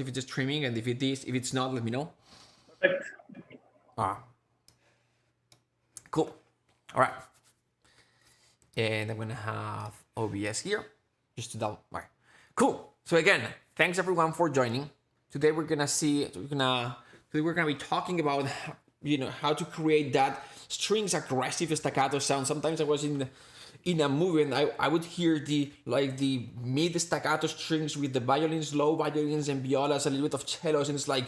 if it's streaming, and if it is, if it's not, let me know. Perfect. Cool. All right. And I'm going to have OBS here just to double. All right. Cool. So again, thanks everyone for joining. Today we're going to be talking about, how to create that strings aggressive staccato sound. Sometimes I was in a movie and I would hear the mid staccato strings with the violins, low violins and violas, a little bit of cellos, and it's like,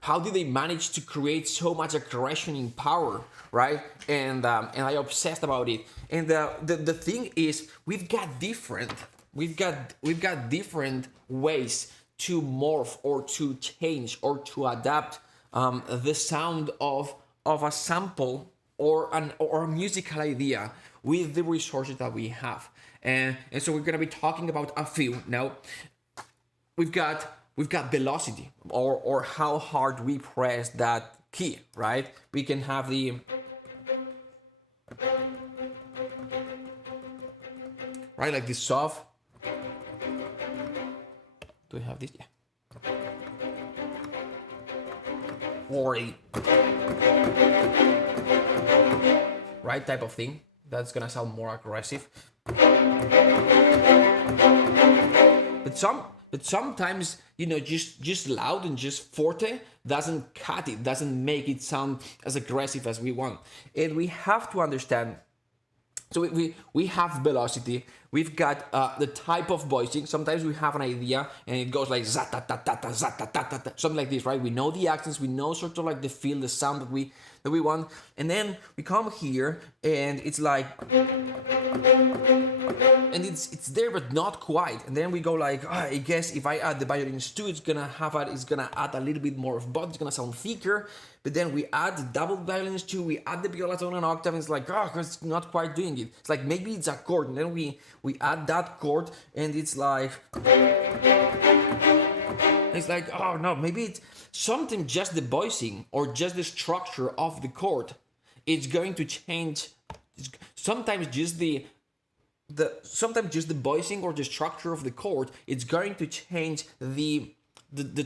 how did they manage to create so much aggression in power, right? And I obsessed about it. And the thing is, we've got different ways to morph or to change or to adapt the sound of a sample or a musical idea with the resources that we have. And so we're gonna be talking about a few. Now, we've got velocity, or how hard we press that key, right? We can have the right, like this soft. Do we have this? Yeah. Or a right type of thing. That's gonna sound more aggressive. But sometimes, just loud and just forte doesn't cut it, doesn't make it sound as aggressive as we want. And we have to understand. So we have velocity. We've got the type of voicing. Sometimes we have an idea and it goes like za-ta-ta-ta-ta, za-ta-ta-ta-ta, something like this, right? We know the accents, we know sort of like the feel, the sound that we want. And then we come here and it's like, and it's there but not quite. And then we go like, I guess if I add the violins too, it's gonna add a little bit more of body, it's gonna sound thicker. But then we add the double violins too, we add the violas on an octave, and it's like, it's not quite doing it. It's like maybe it's a chord, and then we add that chord, and it's like, oh no, maybe it's something, just the voicing or just the structure of the chord. It's going to change. Sometimes just the voicing or the structure of the chord, it's going to change the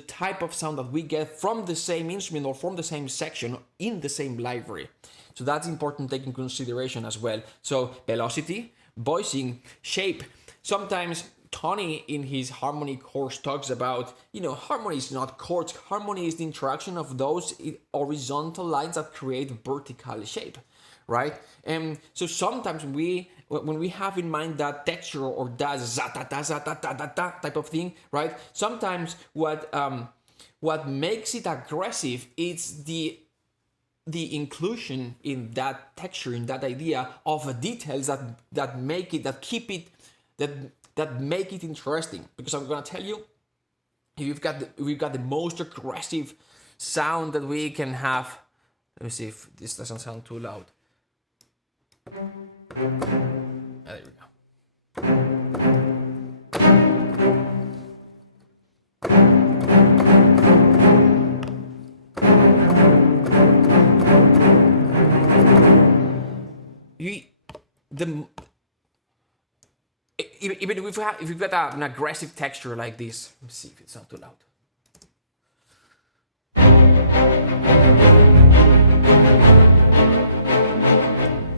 type of sound that we get from the same instrument or from the same section in the same library. So that's important to take in consideration as well. So velocity, voicing, shape. Sometimes Tony in his harmony course talks about, harmony is not chords. Harmony is the interaction of those horizontal lines that create vertical shape, right? And so sometimes when we have in mind that texture or that za-ta-ta-za-ta-ta-ta type of thing, right? Sometimes what makes it aggressive is the inclusion in that texture, in that idea of details that make it interesting. Because I'm gonna tell you, if we've got the most aggressive sound that we can have. Let me see if this doesn't sound too loud. There we go. Even if we've got an aggressive texture like this, let me see if it's not too loud.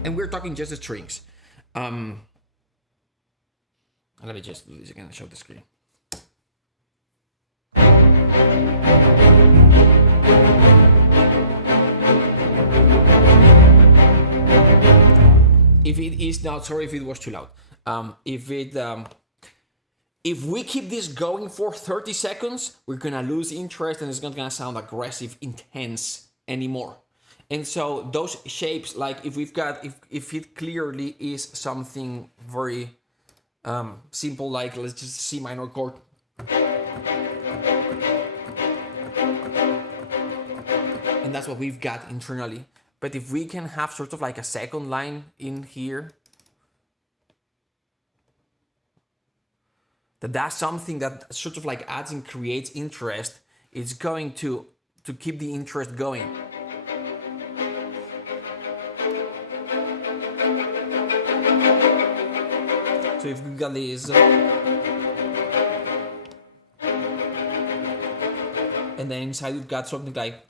And we're talking just the strings. I'm gonna just do this again and show the screen. If it is not, sorry if it was too loud. If we keep this going for 30 seconds, we're gonna lose interest and it's not gonna sound aggressive, intense anymore. And so those shapes, like if it clearly is something very simple, like let's just C minor chord. And that's what we've got internally. But if we can have sort of like a second line in here, that's something that sort of like adds and creates interest, it's going to keep the interest going. So if we've got this, And then inside you've got something like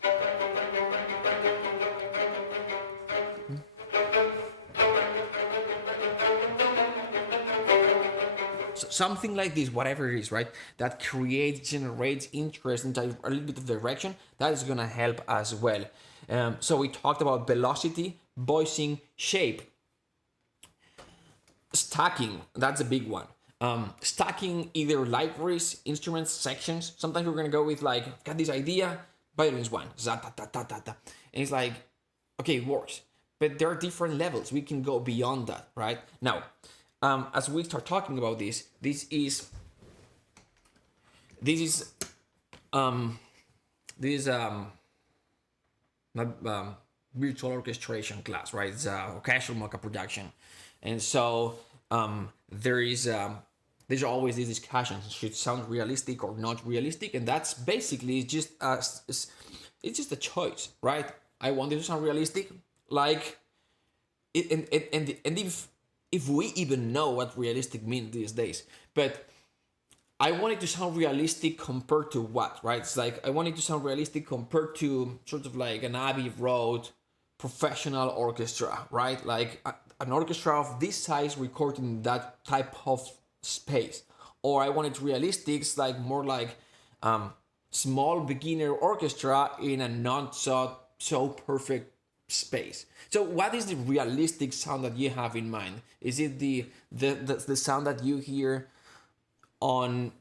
something like this, whatever it is, right? That creates, generates interest and a little bit of direction. That is gonna help as well. So we talked about velocity, voicing, shape, stacking. That's a big one. Stacking either libraries, instruments, sections. Sometimes we're gonna go with like, got this idea, violins one, za ta ta ta ta ta, and it's like, okay, it works. But there are different levels. We can go beyond that, right? Now, as we start talking about this, this is not virtual orchestration class, right? It's a orchestral mocha production, and so there's always this discussion: should it sound realistic or not realistic? And that's basically just it's just a choice, right? I want it to sound realistic, like it, and if we even know what realistic means these days, but I want it to sound realistic compared to what, right? It's like I want it to sound realistic compared to sort of like an Abbey Road professional orchestra, right? Like an orchestra of this size recording that type of space. Or I want it realistic, it's like more like small beginner orchestra in a not so perfect space. So what is the realistic sound that you have in mind? Is it the sound that you hear on,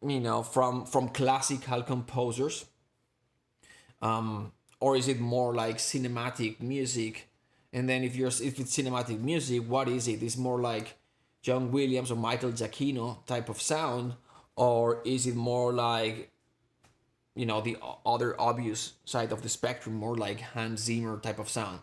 from classical composers, or is it more like cinematic music? And then if it's cinematic music, what is it? Is more like John Williams or Michael Giacchino type of sound, or is it more like the other obvious side of the spectrum, more like Hans Zimmer type of sound?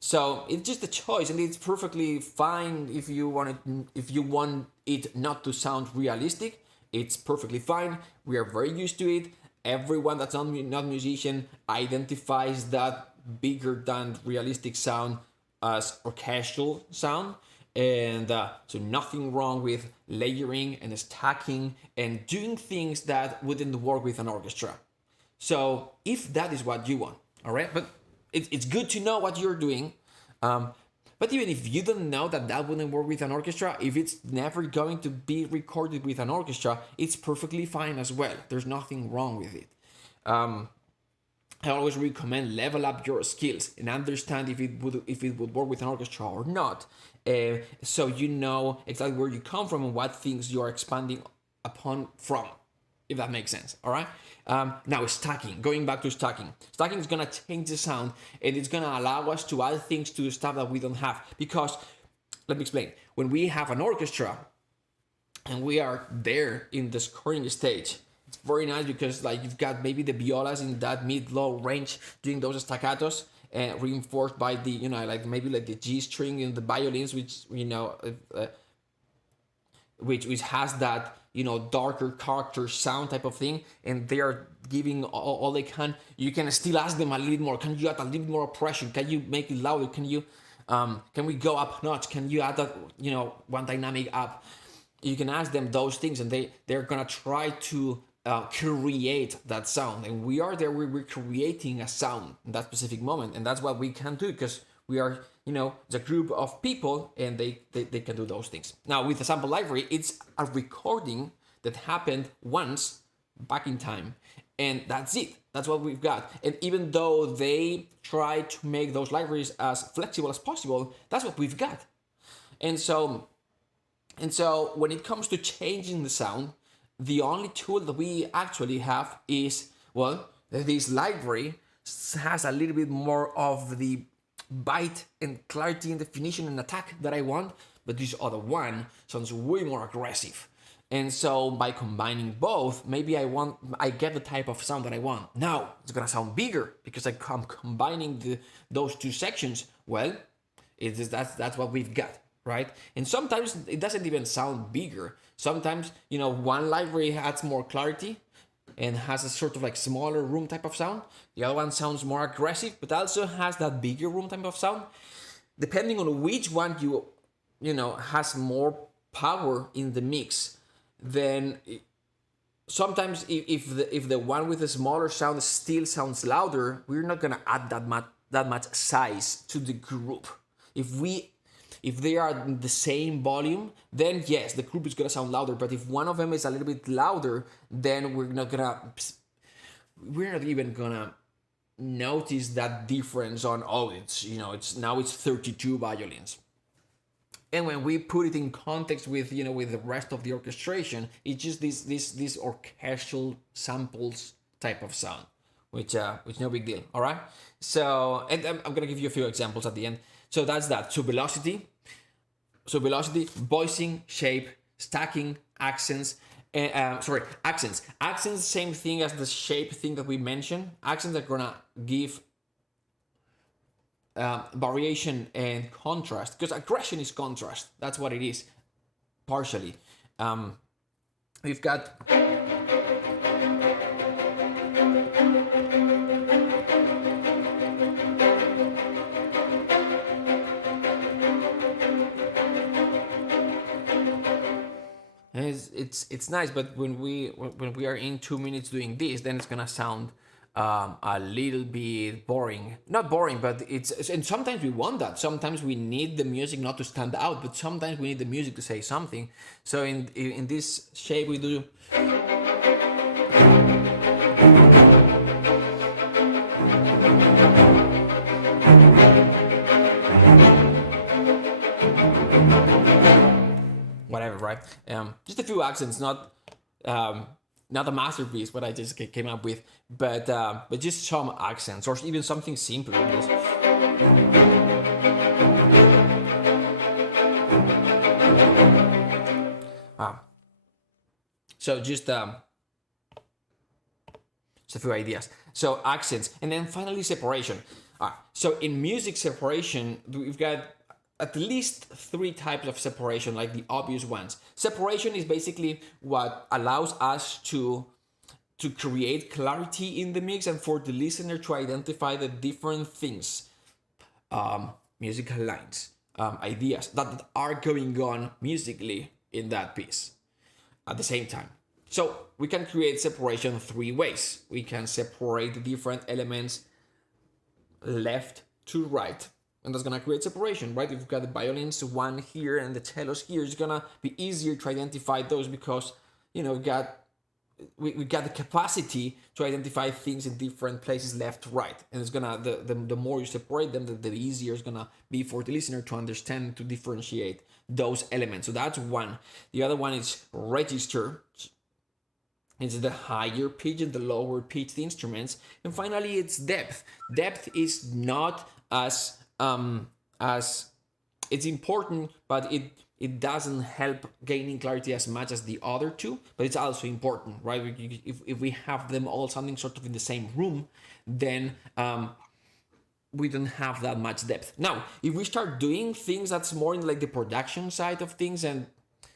So it's just a choice, and it's perfectly fine if you want it not to sound realistic. It's perfectly fine. We are very used to it. Everyone that's not musician identifies that bigger than realistic sound as orchestral sound, and so nothing wrong with layering and stacking and doing things that wouldn't work with an orchestra. So if that is what you want, all right, but it's good to know what you're doing. But even if you don't know that wouldn't work with an orchestra, if it's never going to be recorded with an orchestra, it's perfectly fine as well. There's nothing wrong with it. I always recommend level up your skills and understand if it would work with an orchestra or not. So you know exactly where you come from and what things you're expanding upon from, if that makes sense. All right. Now stacking. Going back to stacking. Stacking is gonna change the sound, and it's gonna allow us to add things to the stuff that we don't have. Because let me explain. When we have an orchestra and we are there in the scoring stage, it's very nice because like you've got maybe the violas in that mid-low range doing those staccatos, and reinforced by the like maybe like the G string in the violins, which which has that darker character sound type of thing, and they are giving all they can. You can still ask them a little bit more. Can you add a little bit more oppression? Can you make it louder? Can we go up a notch? Can you add that one dynamic up? You can ask them those things, and they're gonna try to create that sound. And we are there, we're creating a sound in that specific moment, and that's what we can do because we are the group of people, and they can do those things. Now with the sample library, it's a recording that happened once back in time, and that's it. That's what we've got. And even though they try to make those libraries as flexible as possible, that's what we've got. And so when it comes to changing the sound, the only tool that we actually have is, this library has a little bit more of the bite and clarity and definition and attack that I want, but this other one sounds way more aggressive. And so by combining both, maybe I get the type of sound that I want. Now it's gonna sound bigger because I'm combining those two sections. Well, that's what we've got, right? And sometimes it doesn't even sound bigger. Sometimes one library adds more clarity and has a sort of like smaller room type of sound. The other one sounds more aggressive, but also has that bigger room type of sound. Depending on which one has more power in the mix, then sometimes if the one with the smaller sound still sounds louder, we're not gonna add that much size to the group. If they are the same volume, then yes, the group is gonna sound louder. But if one of them is a little bit louder, then we're not even gonna notice that difference on, oh, it's 32 violins. And when we put it in context with with the rest of the orchestration, it's just this orchestral samples type of sound, which no big deal. All right. So, and I'm gonna give you a few examples at the end. So that's that. So velocity, voicing, shape, stacking, accents. Accents. Accents, same thing as the shape thing that we mentioned. Accents are gonna give variation and contrast, because aggression is contrast. That's what it is, partially. We've got it's nice, but when we are in 2 minutes doing this, then it's gonna sound a little bit boring. Not boring, but and sometimes we want that. Sometimes we need the music not to stand out, but sometimes we need the music to say something. So in this shape we do. Whatever, right? Just a few accents, not a masterpiece, what I just came up with, but just some accents, or even something simple. So just a few ideas. So accents, and then finally separation. So in music separation, we've got at least 3 types of separation, like the obvious ones. Separation is basically what allows us to create clarity in the mix and for the listener to identify the different things, musical lines, ideas that are going on musically in that piece at the same time. So we can create separation 3 ways. We can separate the different elements left to right, and that's gonna create separation, right? If you've got the violins one here and the cellos here, it's gonna be easier to identify those, because we got the capacity to identify things in different places left to right, and it's gonna the more you separate them, the easier it's gonna be for the listener to understand, to differentiate those elements. So that's one. The other one is register. It's the higher pitch and the lower pitched instruments. And finally, it's depth. Depth is not as it's important, but it doesn't help gaining clarity as much as the other two, but it's also important, right? If we have them all sounding sort of in the same room, then we don't have that much depth. Now, if we start doing things that's more in like the production side of things, and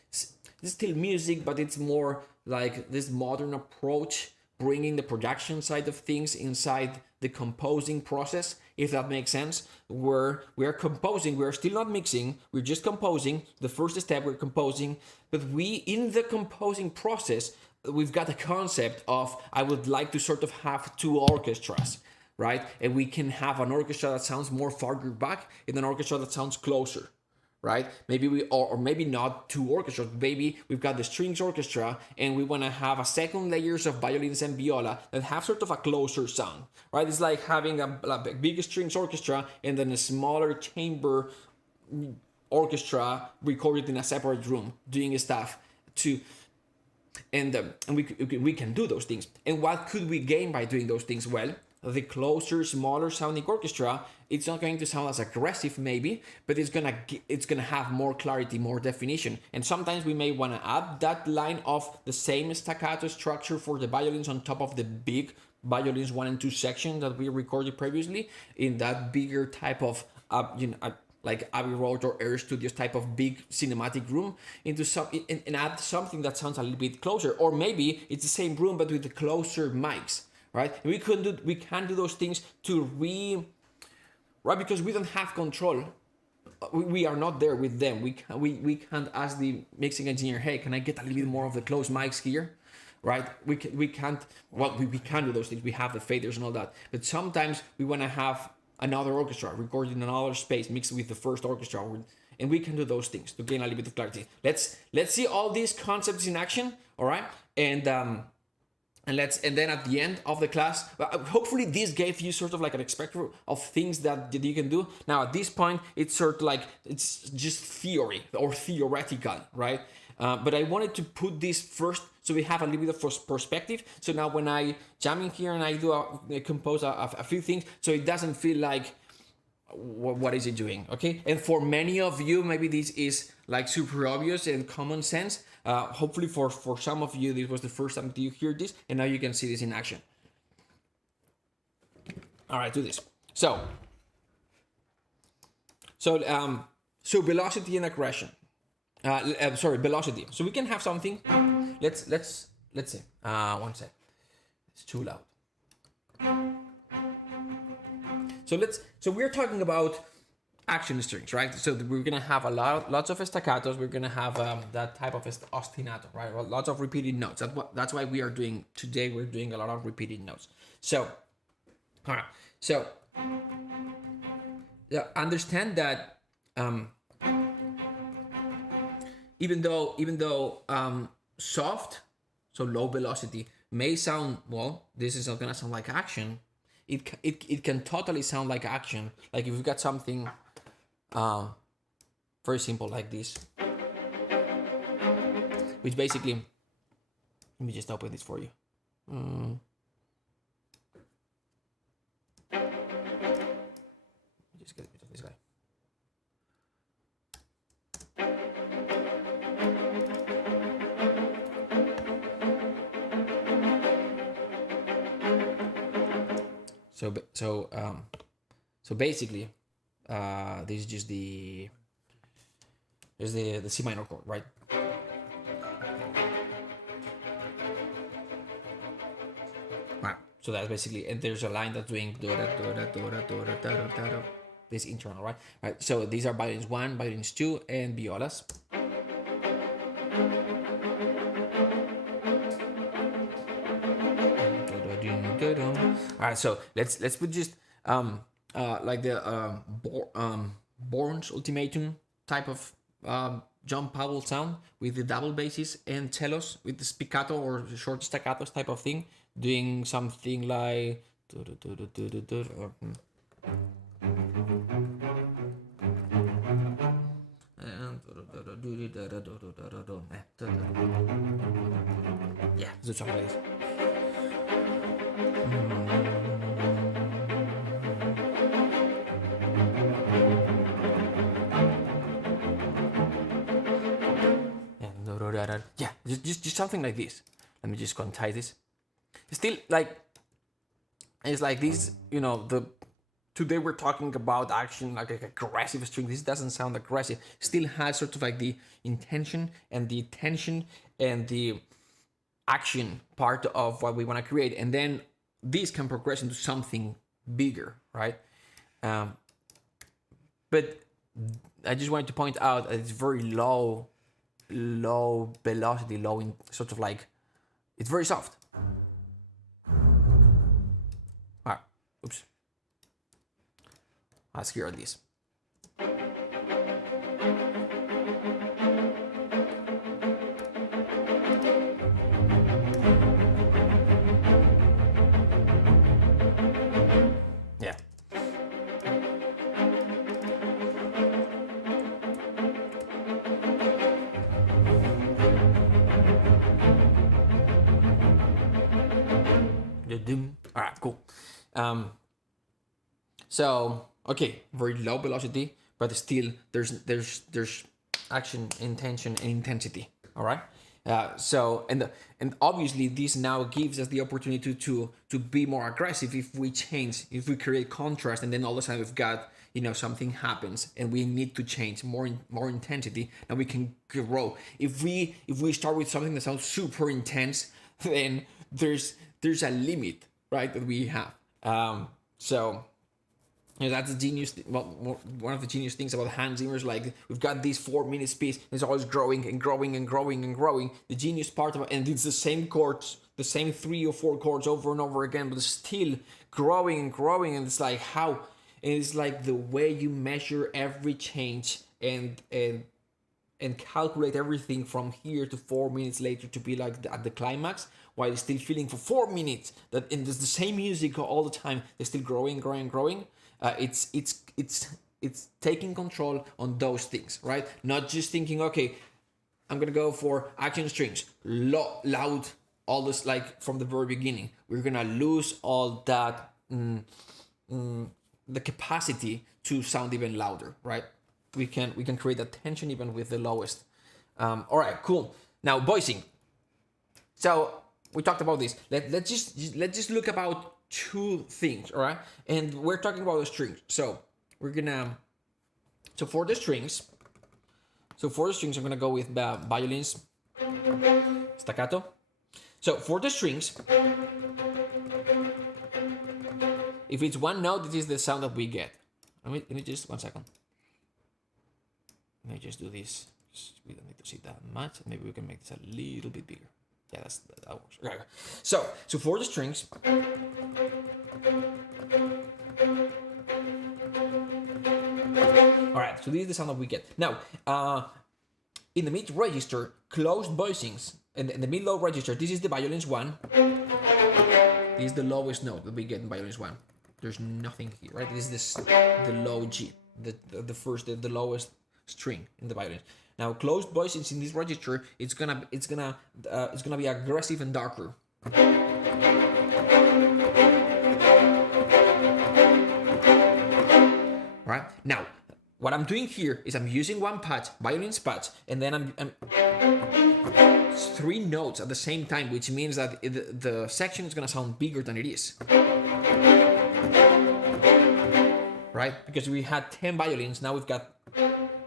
it's still music, but it's more like this modern approach, bringing the production side of things inside the composing process, if that makes sense. We're composing, we're still not mixing, we're just composing. The first step, we're composing, but in the composing process, we've got a concept of, I would like to sort of have 2 orchestras, right? And we can have an orchestra that sounds more farther back and an orchestra that sounds closer, right? Maybe or maybe not 2 orchestras. Maybe we've got the strings orchestra and we want to have a second layers of violins and viola that have sort of a closer sound, right? It's like having a big strings orchestra and then a smaller chamber orchestra recorded in a separate room doing stuff to. And we can do those things. And what could we gain by doing those things? Well, the closer, smaller sounding orchestra, it's not going to sound as aggressive maybe, but it's gonna have more clarity, more definition. And sometimes we may want to add that line of the same staccato structure for the violins on top of the big violins 1 and 2 section that we recorded previously in that bigger type of like Abbey Road or Air Studios type of big cinematic room, into and add something that sounds a little bit closer. Or maybe it's the same room but with the closer mics, right? And we can do those things right, because we don't have control. We are not there with them. We can't ask the mixing engineer, hey, can I get a little bit more of the close mics here? right? We can't, well, we can do those things. We have the faders and all that, but sometimes we want to have another orchestra recorded in another space mixed with the first orchestra, and we can do those things to gain a little bit of clarity. Let's see all these concepts in action, all right? And then at the end of the class, hopefully this gave you sort of like an spectrum of things that you can do. Now at this point, it's sort of like, it's just theory or theoretical, right? But I wanted to put this first so we have a little bit of perspective. So now when I jam in here and I do compose a few things, so it doesn't feel like, what is it doing? Okay. And for many of you, maybe this is like super obvious and common sense. Hopefully for some of you, this was the first time that you hear this, and now you can see this in action. All right, do this. So velocity and aggression. Velocity. So we can have something. Let's see. One sec. It's too loud. So we're talking about action strings, right? So we're gonna have lots of staccatos. We're gonna have that type of ostinato, right? Lots of repeated notes. That's why we are doing today. We're doing a lot of repeated notes. So, all right. So understand that even though soft, so low velocity may sound, well, this is not gonna sound like action. It can totally sound like action. Like if you've got something very simple like this, which basically, let me just open this for you. Just get a bit of this guy. So basically, this is just the C minor chord, right? Right. So that's basically, and there's a line that's doing this internal, right? Right. So these are violins 1, violins 2, and violas. All right, so let's put just like the Born's ultimatum type of John Powell sound with the double basses and cellos with the spiccato or short staccatos type of thing, doing something like yeah, do something like this. Yeah, just something like this. Let me just quantize this. Still, like, it's like this, you know, today we're talking about action, like aggressive string. This doesn't sound aggressive. Still has sort of like the intention and the tension and the action part of what we want to create. And then this can progress into something bigger, right? But I just wanted to point out that it's very low velocity, low in sort of like, it's very soft. All right, oops. Let's hear this. Yeah. All right, cool. So okay, very low velocity, but still there's action, intention, and intensity. All right. So and obviously this now gives us the opportunity to be more aggressive if we change, if we create contrast, and then all of a sudden we've got, you know, something happens and we need to change more intensity, and we can grow. If we start with something that sounds super intense, then there's a limit, right, that we have. So And that's the genius. Well, one of the genius things about Hans Zimmer's, like we've got this 4 minute piece. It's always growing and growing and growing and growing. The genius part of it, and it's the same chords, the same 3 or 4 chords over and over again, but it's still growing and growing. And it's like how, and it's like the way you measure every change and calculate everything from here to 4 minutes later to be like at the climax, while you're still feeling for 4 minutes that and there's the same music all the time. They're still growing, growing, growing. It's taking control on those things, right? Not just thinking, okay, I'm gonna go for action strings, loud, all this like from the very beginning. We're gonna lose all that, the capacity to sound even louder, right? We can create that tension even with the lowest. All right, cool. Now voicing. So we talked about this. Let's just look about 2 things, all right? And we're talking about the strings. So we're gonna. So for the strings, I'm gonna go with violins, staccato. So for the strings, if it's one note, this is the sound that we get. Let me just 1 second. Let me just do this. We don't need to see that much. Maybe we can make this a little bit bigger. Yeah, that works. Okay. So for the strings, all right. So this is the sound that we get. Now, in the mid register, closed voicings, and the mid low register, this is the violins 1. This is the lowest note that we get in violins 1. There's nothing here, right? This is the low G, the lowest string in the violin. Now closed voicings in this register, it's gonna be aggressive and darker. Right? Now, what I'm doing here is I'm using one patch, violins patch, and then I'm 3 notes at the same time, which means that the section is gonna sound bigger than it is. Right? Because we had 10 violins, now we've got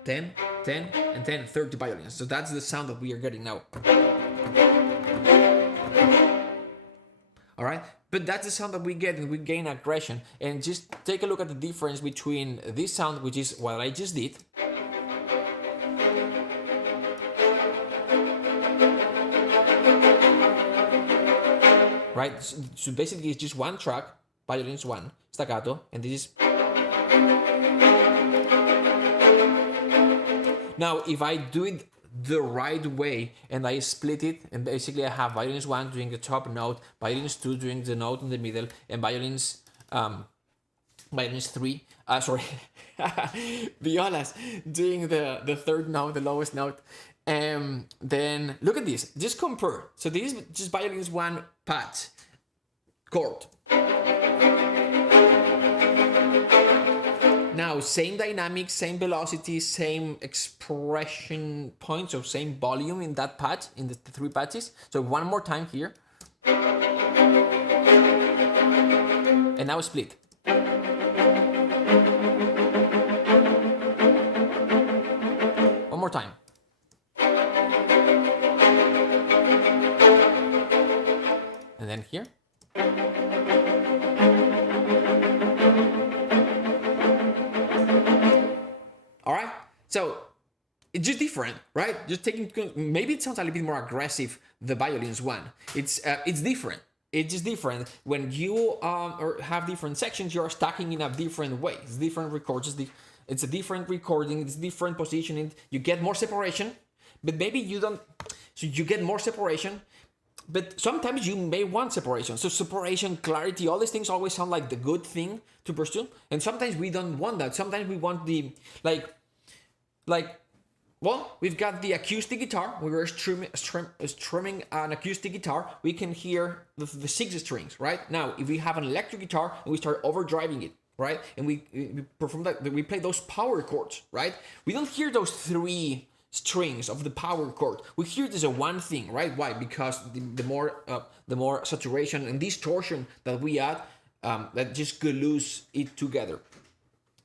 10, 10, and 10, 30 violins. So that's the sound that we are getting now. All right? But that's the sound that we get, and we gain aggression. And just take a look at the difference between this sound, which is what I just did, right? So basically it's just one track, violins 1, staccato, and this is. Now, if I do it the right way and I split it, and basically I have violins 1 doing the top note, violins 2 doing the note in the middle, and violins 3, violas doing the third note, the lowest note. Then look at this, just compare. So this is just violins 1 patch, chord. Now, same dynamic, same velocity, same expression point, so same volume in that patch, in the 3 patches. So one more time here. And now split. One more time. And then here. All right, so it's just different, right? Just taking, maybe it sounds a little bit more aggressive, the violins 1. It's different. It's just different. When you or have different sections, you're stacking in a different way. It's different records. It's a different recording. It's different positioning. You get more separation, but maybe you don't. So you get more separation, but sometimes you may want separation. So separation, clarity, all these things always sound like the good thing to pursue. And sometimes we don't want that. Sometimes we want the, well, we've got the acoustic guitar. We were strumming an acoustic guitar. We can hear the 6 strings, right? Now, if we have an electric guitar and we start overdriving it, right? And we perform that, we play those power chords, right? We don't hear those 3 strings of the power chord. We hear this as one thing, right? Why? Because the more saturation and distortion that we add, that just glues it together.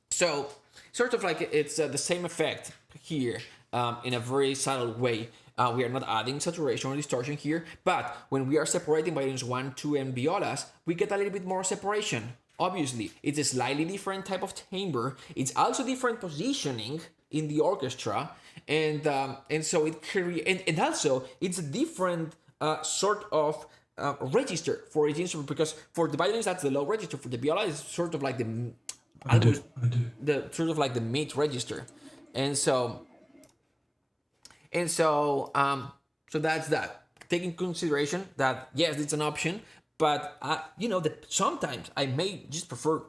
So sort of like it's the same effect here, in a very subtle way. We are not adding saturation or distortion here, but when we are separating violins 1, 2, and violas, we get a little bit more separation obviously it's a slightly different type of timbre. It's also different positioning in the orchestra, and so it and also it's a different sort of register for each instrument, because for the violins that's the low register, for the viola is sort of like the sort of like the mid register, and so so that's that. Take in consideration that yes, it's an option, but you know that sometimes I may just prefer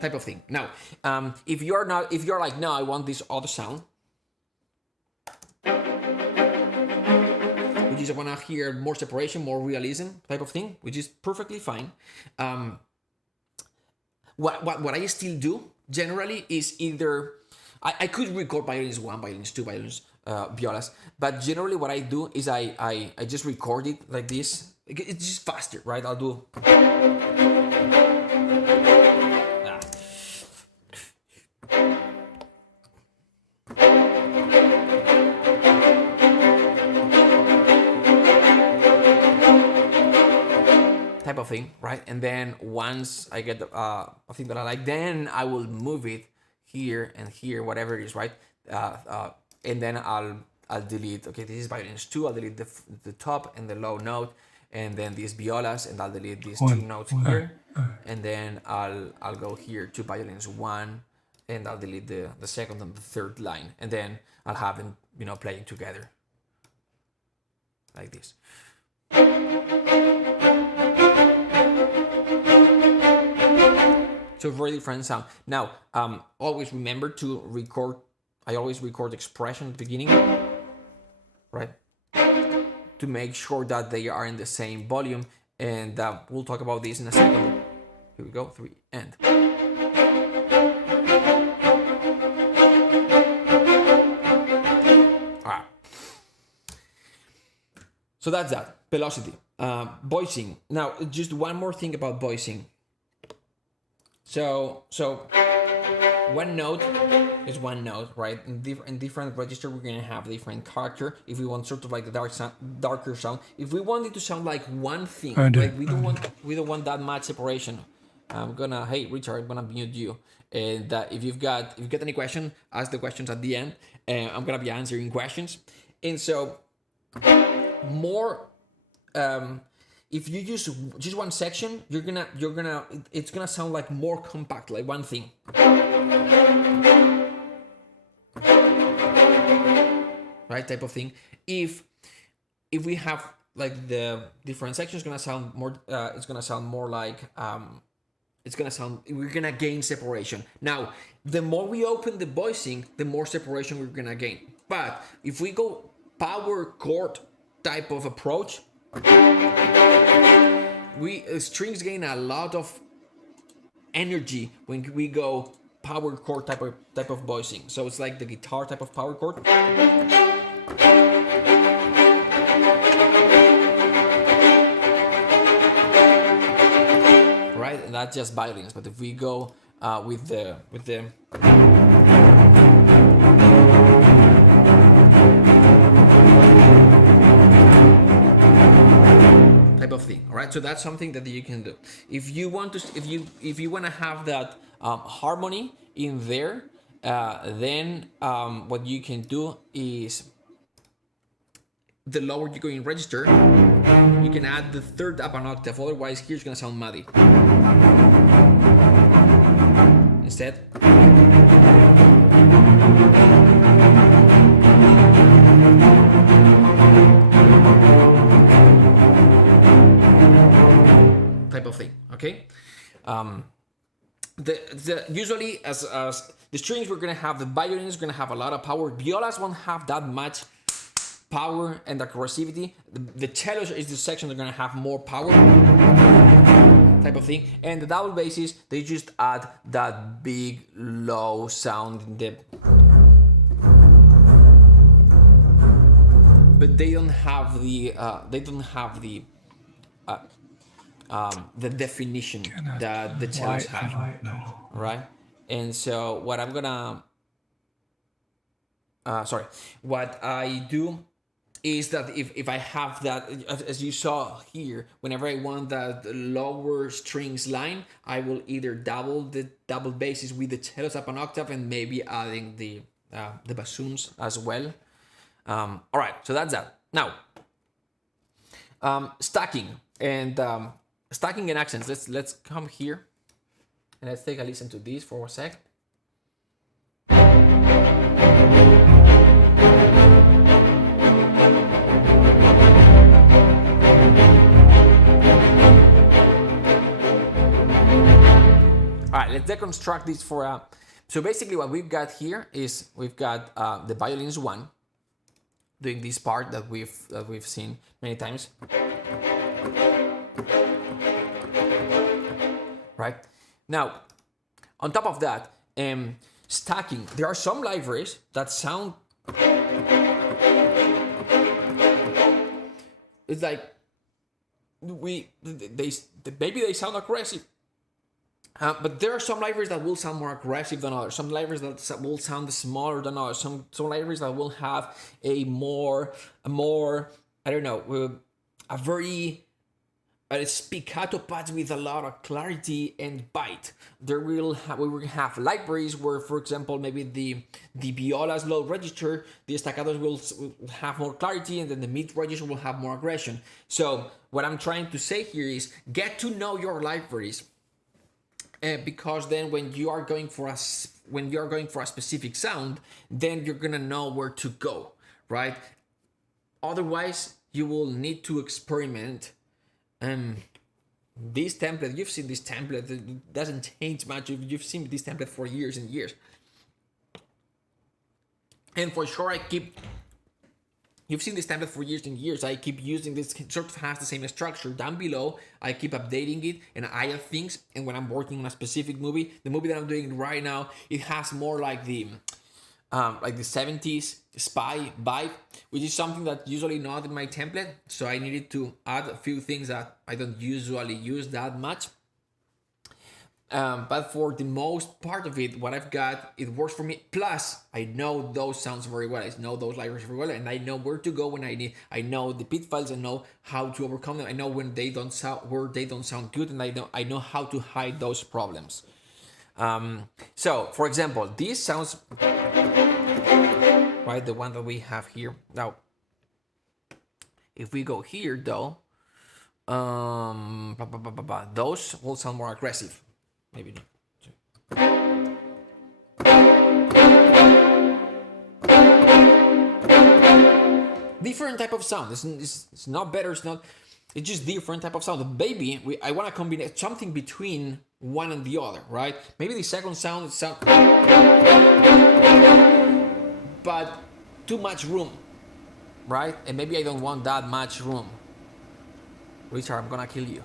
type of thing. Now, if you're like, no, I want this other sound, which is I want to hear more separation, more realism type of thing, which is perfectly fine. What I still do generally is either I could record violins 1, violins 2, violins, violas, but generally what I do is I just record it like this. It's just faster, right? I'll do type of thing, right? And then once I get a thing that I like, then I will move it here and here, whatever it is, right? And then I'll delete. Okay, this is violins 2. I'll delete the top and the low note, and then these violas, and I'll delete these 2 notes here, and then I'll go here to violins 1, and I'll delete the second and the third line, and then I'll have them, you know, playing together like this. So very different sound. Now, always remember to record. I always record expression at the beginning, right? To make sure that they are in the same volume, and we'll talk about this in a second. Here we go, 3 and. Alright. So that's that. Velocity. Voicing. Now, just one more thing about voicing. So one note is one note, right? In different register, we're gonna have different character. If we want sort of like the darker sound, if we want it to sound like one thing, like we don't want that much separation. Hey Richard, I'm gonna mute you. And if you've got any question, ask the questions at the end. And I'm gonna be answering questions. And so more. If you use just one section, it's gonna sound like more compact, like one thing. Right, type of thing. If we have like the different sections, gonna sound more. It's gonna sound more like. We're gonna gain separation. Now, the more we open the voicing, the more separation we're gonna gain. But if we go power chord type of approach, strings gain a lot of energy when we go power chord type of voicing. So it's like the guitar type of power chord. Right, and that's just violins. But if we go with the type of thing, all right? So that's something that you can do. If you want to have that harmony in there, then what you can do is the lower you go in register, you can add the third up an octave. Otherwise, here it's gonna sound muddy. Instead. Type of thing, okay? Usually as the strings, we're gonna have the violins, gonna have a lot of power. Violas won't have that much power and aggressivity. The cellos is the section they're gonna have more power, type of thing. And the double basses, they just add that big low sound in the, but they don't have the definition that the cellos have, right? And so what I'm gonna what I do is that if I have that, as you saw here, whenever I want that lower strings line, I will either double basses with the cellos up an octave and maybe adding the bassoons as well. All right, so that's that. Now, stacking and accents. Let's come here and let's take a listen to this for a sec. All right, let's deconstruct this for a. So basically, what we've got here is we've got the violins one doing this part that we've seen many times, right? Now, on top of that, stacking. There are some libraries that sound. It's like maybe they sound aggressive. But there are some libraries that will sound more aggressive than others. Some libraries that will sound smaller than others. Some libraries that will have a more I don't know, a very spiccato pads with a lot of clarity and bite. We will have libraries where, for example, maybe the violas low register, the staccatos will have more clarity, and then the mid register will have more aggression. So what I'm trying to say here is get to know your libraries. Because then when you are going for a specific sound, then you're gonna know where to go, right? Otherwise, you will need to experiment. This template, you've seen this template, it doesn't change much. You've seen this template for years and years. And for sure, you've seen this template for years and years. I keep using this, it sort of has the same structure. Down below, I keep updating it and I add things. And when I'm working on a specific movie, the movie that I'm doing right now, it has more like the 70s spy vibe, which is something that usually not in my template. So I needed to add a few things that I don't usually use that much. But for the most part of it, what I've got, it works for me. Plus, I know those sounds very well. I know those libraries very well, and I know where to go when I need. I know the pitfalls. I know how to overcome them. I know when they don't sound good, and I know how to hide those problems. So, for example, this sounds right. The one that we have here now. If we go here, though, those will sound more aggressive. Maybe not. Different type of sound. It's not better. It's just different type of sound. Maybe I want to combine something between one and the other, right? Maybe the second sound, but too much room, right? And maybe I don't want that much room. Richard, I'm gonna kill you.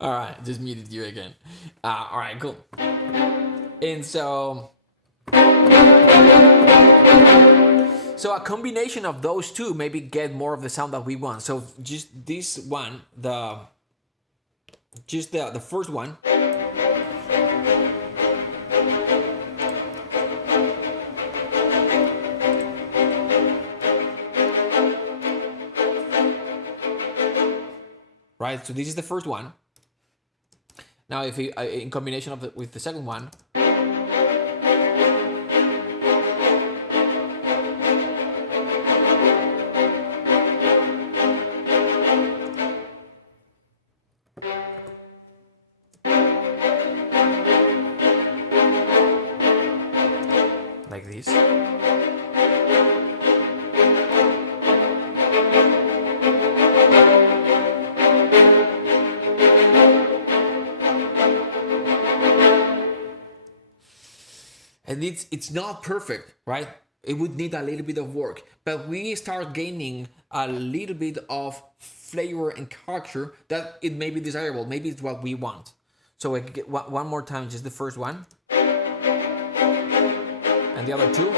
All right, just muted you again. All right, cool. And so a combination of those two maybe get more of the sound that we want. So just this one, the first one. Right, so this is the first one. Now, if in combination with the second one, like this. And it's not perfect, right? It would need a little bit of work, but we start gaining a little bit of flavor and character that it may be desirable. Maybe it's what we want. So I get one more time, just the first one. And the other two.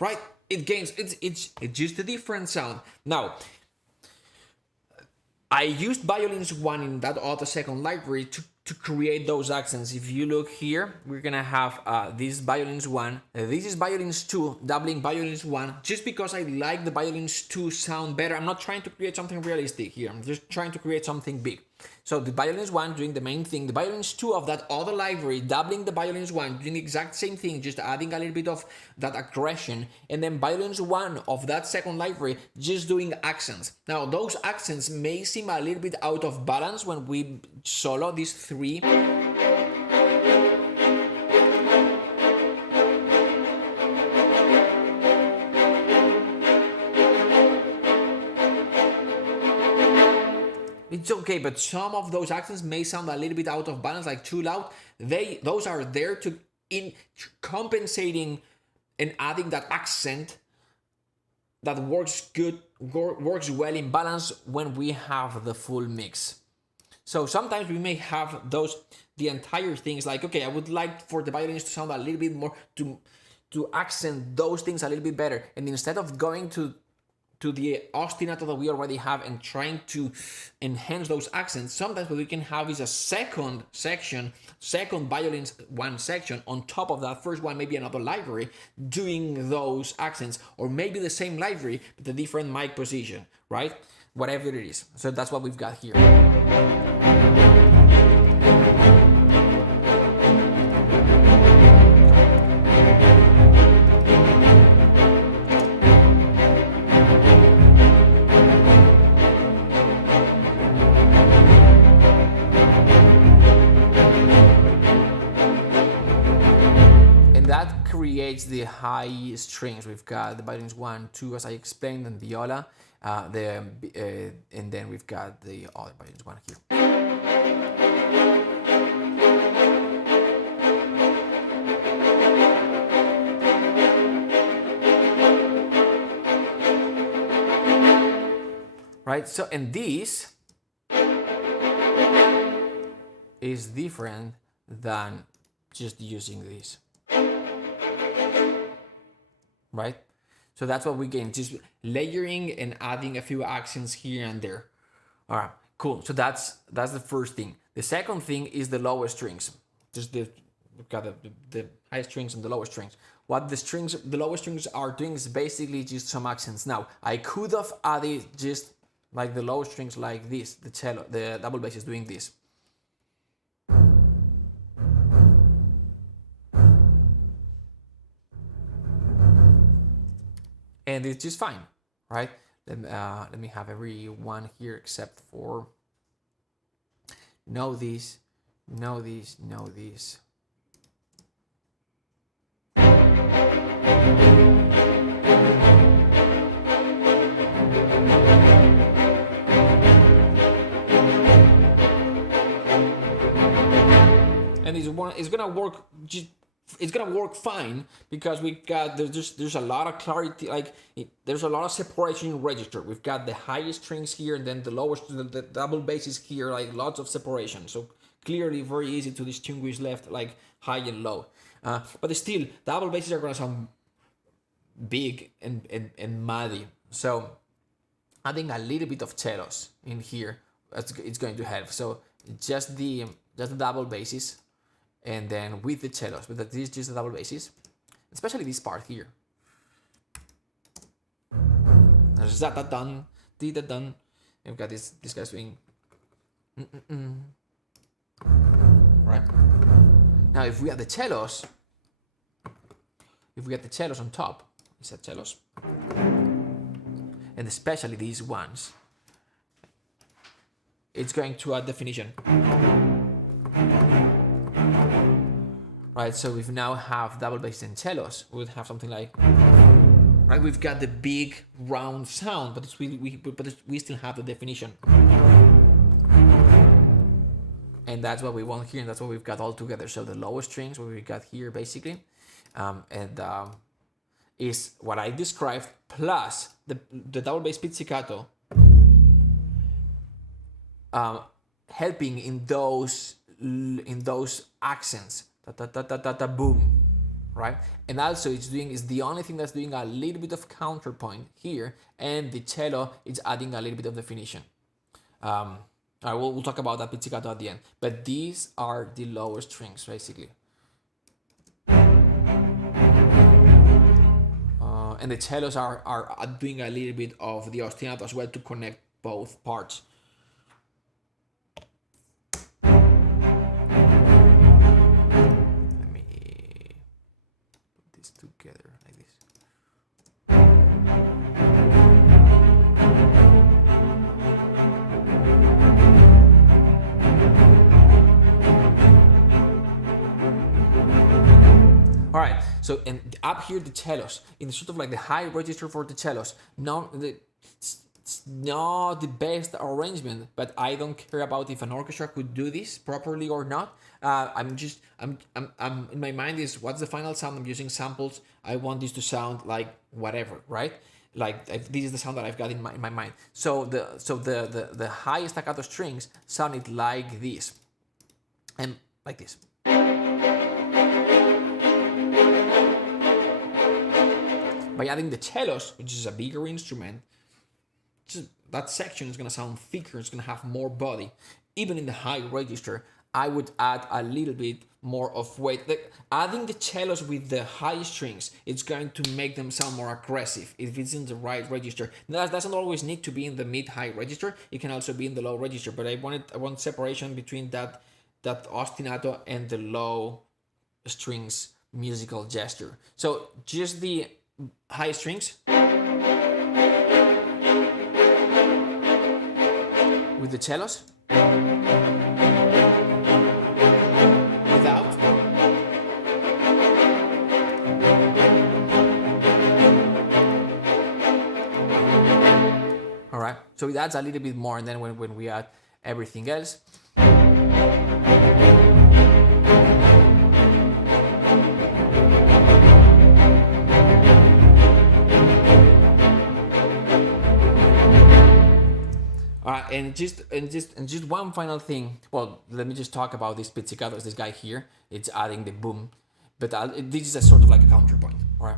Right? It gains, it's just a different sound. Now, I used violins 1 in that other second library to create those accents. If you look here, we're gonna have this violins 1. This is violins 2, doubling violins 1, just because I like the violins 2 sound better. I'm not trying to create something realistic here. I'm just trying to create something big. So the violins 1 doing the main thing, the violins 2 of that other library, doubling the violins 1, doing the exact same thing, just adding a little bit of that aggression, and then violins 1 of that second library, just doing accents. Now, those accents may seem a little bit out of balance when we solo these 3. It's okay, but some of those accents may sound a little bit out of balance, like too loud. Those are there to compensating and adding that accent that works well in balance when we have the full mix. So sometimes we may have the entire things like, okay, I would like for the violins to sound a little bit more, to accent those things a little bit better, and instead of going to the ostinato that we already have and trying to enhance those accents, sometimes what we can have is a second violins 1 section on top of that first one, maybe another library doing those accents, or maybe the same library but a different mic position, right? Whatever it is. So that's what we've got here. Creates the high strings. We've got the violins 1, 2, as I explained, and viola, and then we've got the other violins 1 here. Right. So, and this is different than just using this. Right? So that's what we gain, just layering and adding a few accents here and there. All right, cool. So that's the first thing. The second thing is the lower strings. Just we've got the high strings and the lower strings. What the lower strings are doing is basically just some accents. Now, I could have added just like the lower strings like this, the cello, the double bass is doing this. And it's just fine, right? Let me have everyone here except for know this. And it's gonna work. It's gonna work fine because we got there's a lot of clarity, like there's a lot of separation in register. We've got the highest strings here, and then the lowest, the double basses here, like lots of separation. So clearly very easy to distinguish left, like high and low. But still, double basses are gonna sound big and muddy. So adding a little bit of cellos in here, it's going to help. So just the double basses. And then with the cellos, but that is just the double basses, especially this part here. There's that done, did done. We've got this guy's doing. Right. Now, if we have the cellos, on top, we said cellos, and especially these ones, it's going to add definition. Right, so we now have double basses and cellos. We would have something like, right? We've got the big round sound, but we still have the definition, and that's what we want here, and that's what we've got all together. So the lower strings, what we've got here, basically, is what I described, plus the double bass pizzicato, helping in those accents. Boom, right? And also it's the only thing that's doing a little bit of counterpoint here, and the cello is adding a little bit of definition. We'll talk about that pizzicato at the end. But these are the lower strings, basically. And the cellos are doing a little bit of the ostinato as well to connect both parts. Let me put this together like this. All right, so and up here the cellos in sort of like the high register for the cellos. It's not the best arrangement, but I don't care about if an orchestra could do this properly or not. I'm in my mind is what's the final sound? I'm using samples. I want this to sound like whatever, right? Like this is the sound that I've got in my mind. So the high staccato strings sounded like this, and like this. By adding the cellos, which is a bigger instrument, that section is going to sound thicker, it's going to have more body. Even in the high register, I would add a little bit more of weight. Adding the cellos with the high strings, it's going to make them sound more aggressive if it's in the right register. That doesn't always need to be in the mid-high register. It can also be in the low register, but I want separation between that ostinato and the low strings musical gesture. So just the high strings with the cellos without, all right, so it adds a little bit more, and then when we add everything else, and just one final thing. Well, let me just talk about this pizzicato. This guy here, it's adding the boom, but this is a sort of like a counterpoint. All right.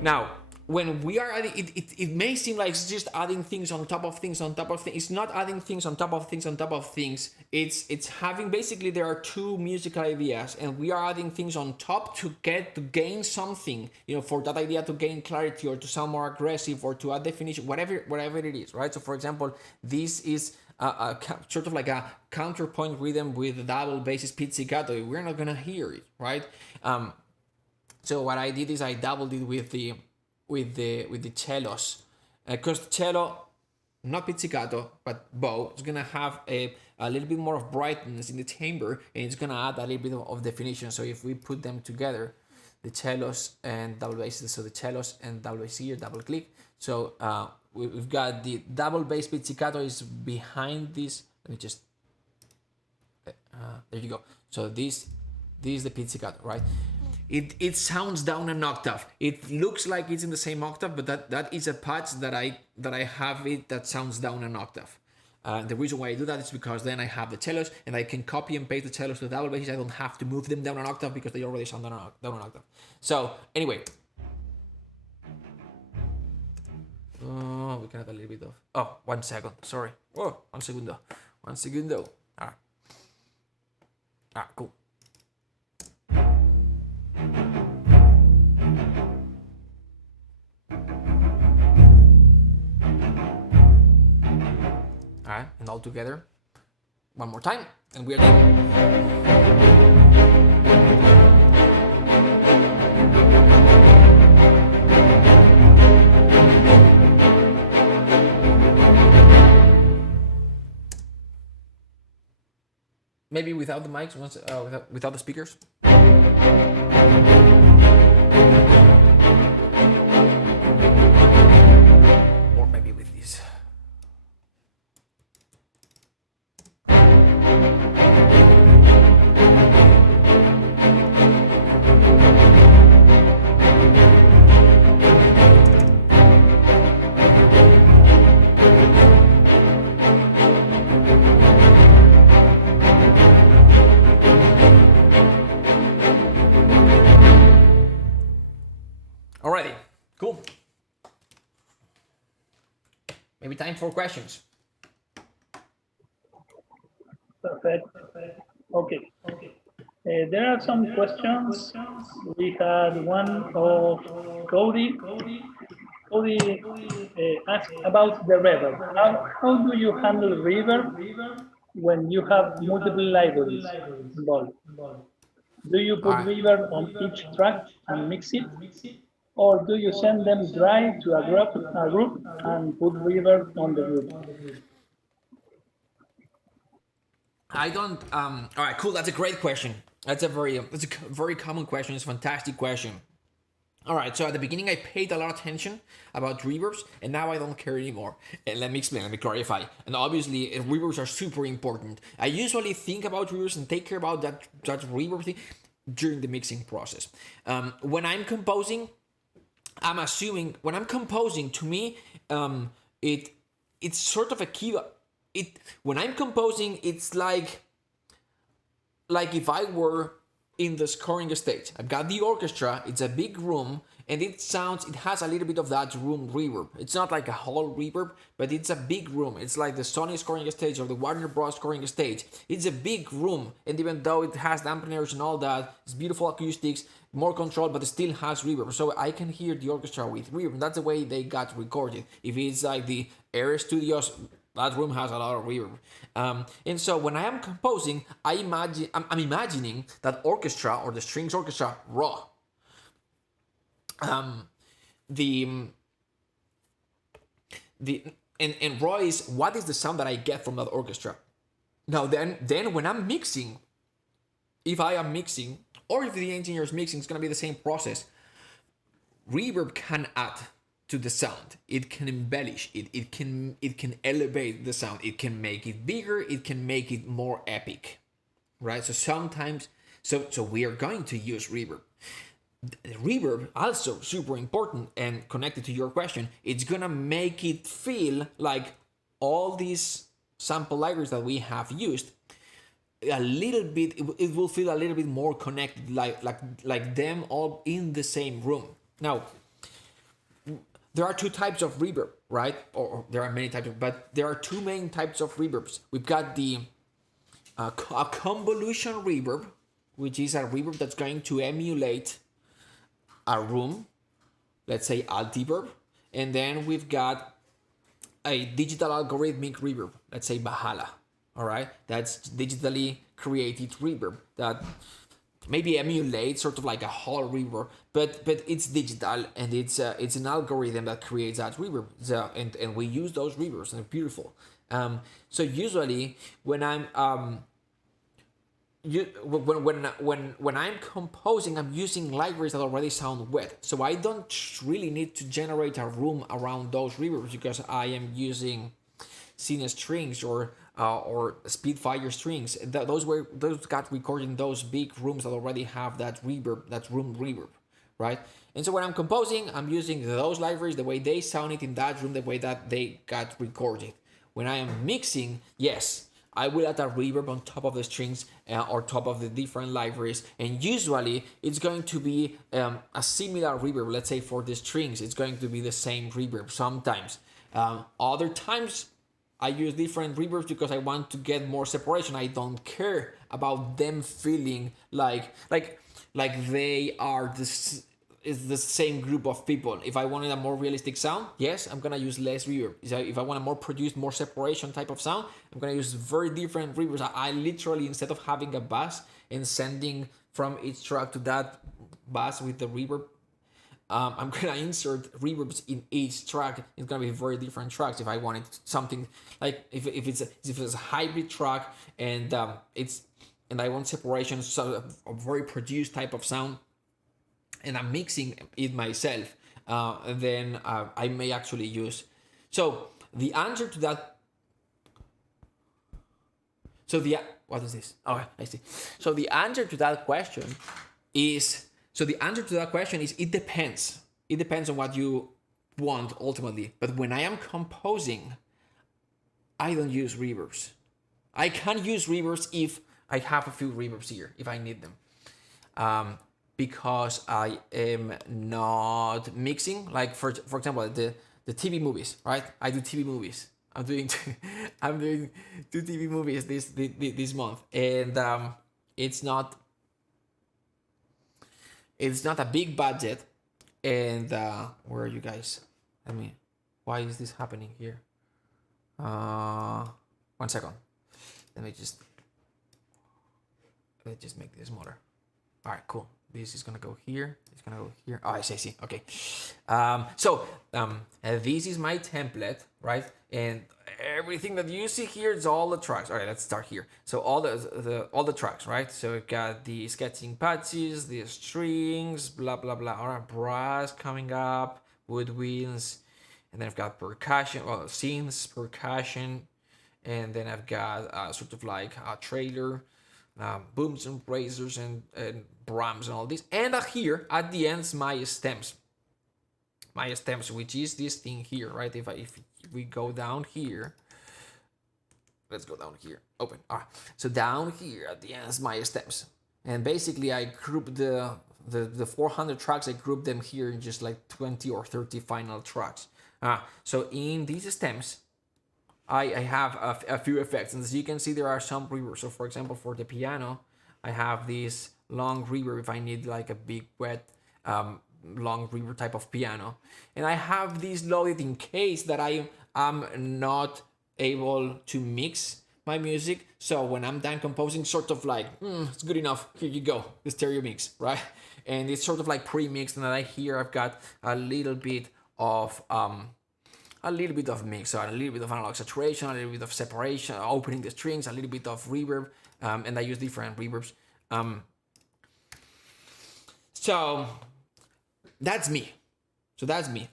Now, when we are adding, it may seem like it's just adding things on top of things on top of things. It's not adding things on top of things on top of things. It's having, basically there are two musical ideas, and we are adding things on top to gain something, for that idea to gain clarity or to sound more aggressive or to add definition, whatever it is, right? So for example, this is a sort of like a counterpoint rhythm with a double bass pizzicato. We're not gonna hear it, right? So what I did is I doubled it with the cellos, because cello, not pizzicato, but bow, is gonna have a little bit more of brightness in the timbre, and it's gonna add a little bit of definition. So if we put them together, the cellos and double basses, so the cellos and double bass here, double click. So we've got the double bass pizzicato is behind this. Let me just, there you go. So this is the pizzicato, right? It sounds down an octave. It looks like it's in the same octave, but that is a patch that I have it that sounds down an octave. The reason why I do that is because then I have the cellos and I can copy and paste the cellos to the double basses. I don't have to move them down an octave because they already sound down an octave. So anyway, we can have a little bit of 1 second. Sorry. 1 segundo. 1 segundo. All right, cool. All right, and all together, one more time, and we are done. Maybe without the mics, without the speakers. Or maybe with these. maybe time for questions. Perfect. Okay. There are some questions. We had one of Cody. Cody asked about the reverb. How do you handle reverb when you have multiple libraries involved? Do you All put right. reverb on each track and mix it? Or do you send them dry to a group and put reverb on the group? I don't. All right, cool. That's a great question. That's a very common question. It's a fantastic question. All right, so at the beginning I paid a lot of attention about reverbs, and now I don't care anymore. And let me explain. Let me clarify. And obviously, reverbs are super important. I usually think about reverbs and take care about that reverb thing during the mixing process. When I'm composing, I'm assuming when I'm composing, to me, it it's sort of a key. It when I'm composing, it's like if I were in the scoring stage. I've got the orchestra, it's a big room, and it has a little bit of that room reverb. It's not like a hall reverb, but it's a big room. It's like the Sony scoring stage or the Warner Bros. Scoring stage. It's a big room, and even though it has dampeners and all that, it's beautiful acoustics, more control, but it still has reverb. So I can hear the orchestra with reverb. That's the way they got recorded. If it's like the Air Studios, that room has a lot of reverb. And so when I am composing, I'm imagining that orchestra or the strings orchestra raw. The and raw is what is the sound that I get from that orchestra. Now then when I'm mixing, if I am mixing or if the engineer is mixing, it's gonna be the same process. Reverb can add to the sound. It can embellish it. It can elevate the sound. It can make it bigger. It can make it more epic, right? So sometimes, so we are going to use reverb. Reverb also super important and connected to your question. It's gonna make it feel like all these sample libraries that we have used a little bit. It will feel a little bit more connected, like them all in the same room. Now there are two types of reverb, right? Or there are many types, but there are two main types of reverbs. We've got the a convolution reverb, which is a reverb that's going to emulate a room, let's say Altiverb, and then we've got a digital algorithmic reverb, let's say Bahala. All right, that's digitally created reverb that maybe emulate sort of like a hall reverb, but it's digital and it's an algorithm that creates that reverb. So, and we use those reverbs and they're beautiful. So usually when I'm when I'm composing, I'm using libraries that already sound wet. So I don't really need to generate a room around those reverbs because I am using Cine strings or Speedfire strings. Those got recorded in those big rooms that already have that reverb, that room reverb, right? And so when I'm composing, I'm using those libraries the way they sounded in that room, the way that they got recorded. When I am mixing, yes, I will add a reverb on top of the strings or top of the different libraries, and usually it's going to be a similar reverb. Let's say for the strings, it's going to be the same reverb sometimes. Other times I use different reverbs because I want to get more separation. I don't care about them feeling like they are this is the same group of people. If I wanted a more realistic sound, yes, I'm gonna use less reverb. If I want a more produced, more separation type of sound, I'm gonna use very different reverbs. I literally, instead of having a bass and sending from each track to that bass with the reverb, I'm gonna insert reverbs in each track. It's gonna be very different tracks. If I wanted something like if it's a hybrid track and and I want separation, so a very produced type of sound, and I'm mixing it myself, then I may actually use. So the answer to that. So what is this? Oh, I see. So the answer to that question is. So the answer to that question is it depends. It depends on what you want ultimately. But when I am composing, I don't use reverbs. I can use reverbs if I have a few reverbs here, if I need them. Because I am not mixing. Like for example, the TV movies, right? I do TV movies. I'm doing I'm doing 2 TV movies this month, and it's not a big budget. And where are you guys? I mean, why is this happening here? 1 second. Let me just make this smaller. All right, cool. This is gonna go here. It's gonna go here. Oh, I see. Okay. This is my template, right? And everything that you see here is all the tracks. All right, let's start here. So all the tracks, right? So we've got the sketching patches, the strings, blah blah blah. All right, brass coming up, woodwinds, and then I've got percussion, well, synths, percussion, and then I've got sort of like a trailer. Booms and brazzers and brams and all this, and here at the end is my stems, which is this thing here, right? If we go down here, let's go down here, open. All right, so down here at the end is my stems, and basically I group the 400 tracks, I group them here in just like 20 or 30 final tracks. So in these stems I have a few effects, and as you can see there are some reverbs. So for example, for the piano I have this long reverb if I need like a big wet long reverb type of piano, and I have this loaded in case that I am not able to mix my music. So when I'm done composing, sort of like it's good enough, here you go, the stereo mix, right? And it's sort of like pre-mixed, and then here I've got a little bit of mix, so a little bit of analog saturation, a little bit of separation, opening the strings, a little bit of reverb, and I use different reverbs. So that's me.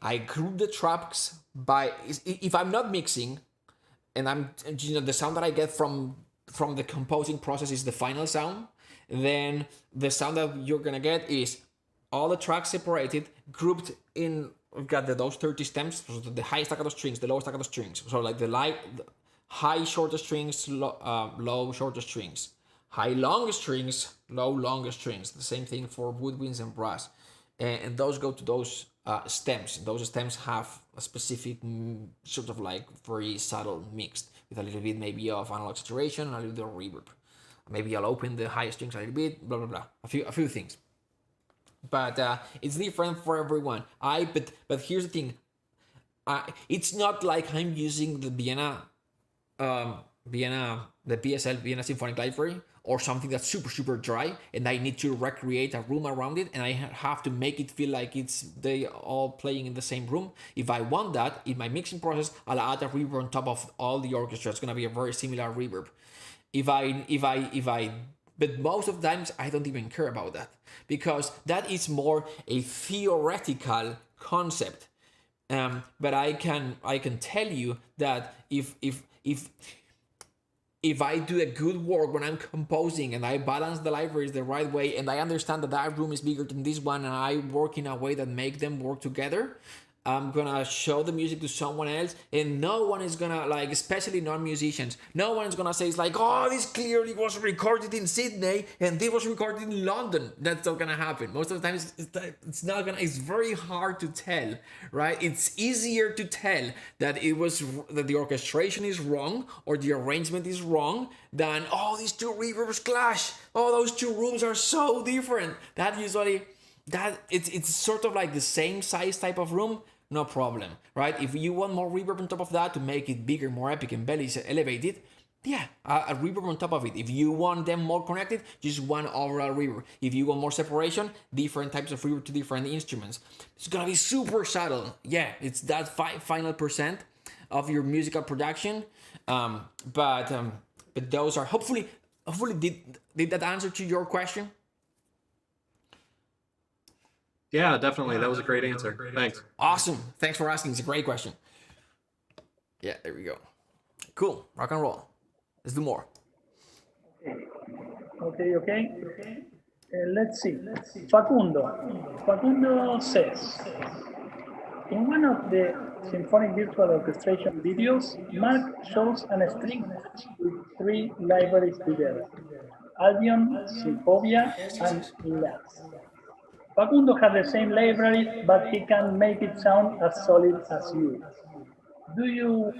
I group the tracks by, if I'm not mixing, and the sound that I get from the composing process is the final sound, then the sound that you're gonna get is all the tracks separated, grouped in. We've got those 30 stems, so the high staccato strings, the low staccato strings. So like the high shorter strings, low shorter strings, high longer strings, low longer strings. The same thing for woodwinds and brass, and those go to those stems. Those stems have a specific sort of like very subtle mixed with a little bit maybe of analog saturation, and a little bit of reverb. Maybe I'll open the high strings a little bit, blah blah blah. A few things. But it's different for everyone. But here's the thing. It's not like I'm using the the BSL Vienna Symphonic Library or something that's super dry, and I need to recreate a room around it, and I have to make it feel like they all playing in the same room. If I want that in my mixing process, I'll add a reverb on top of all the orchestra. It's gonna be a very similar reverb. But most of the times I don't even care about that, because that is more a theoretical concept. But I can tell you that if I do a good work when I'm composing, and I balance the libraries the right way, and I understand that room is bigger than this one, and I work in a way that make them work together, I'm gonna show the music to someone else, and no one is gonna, like, especially non-musicians, no one is gonna say, it's like, oh, this clearly was recorded in Sydney and this was recorded in London. That's not gonna happen. Most of the time it's not gonna, it's very hard to tell, right? It's easier to tell that that the orchestration is wrong or the arrangement is wrong than, oh, these two reverbs clash, oh, those two rooms are so different. That usually, it's sort of like the same size type of room, no problem, right? If you want more reverb on top of that to make it bigger, more epic, and belly elevated, yeah, a reverb on top of it. If you want them more connected, just one overall reverb. If you want more separation, different types of reverb to different instruments. It's gonna be super subtle. Yeah, it's that final percent of your musical production. But those are hopefully did that answer to your question? Yeah, definitely. That was a great answer. Thanks. Awesome. Thanks for asking. It's a great question. Yeah, there we go. Cool. Rock and roll. Let's do more. Okay. Let's see. Facundo says, in one of the symphonic virtual orchestration videos, Marc shows a string match with 3 libraries together: Albion, Symphobia, and Enlace. Facundo has the same library, but he can make it sound as solid as you. Do you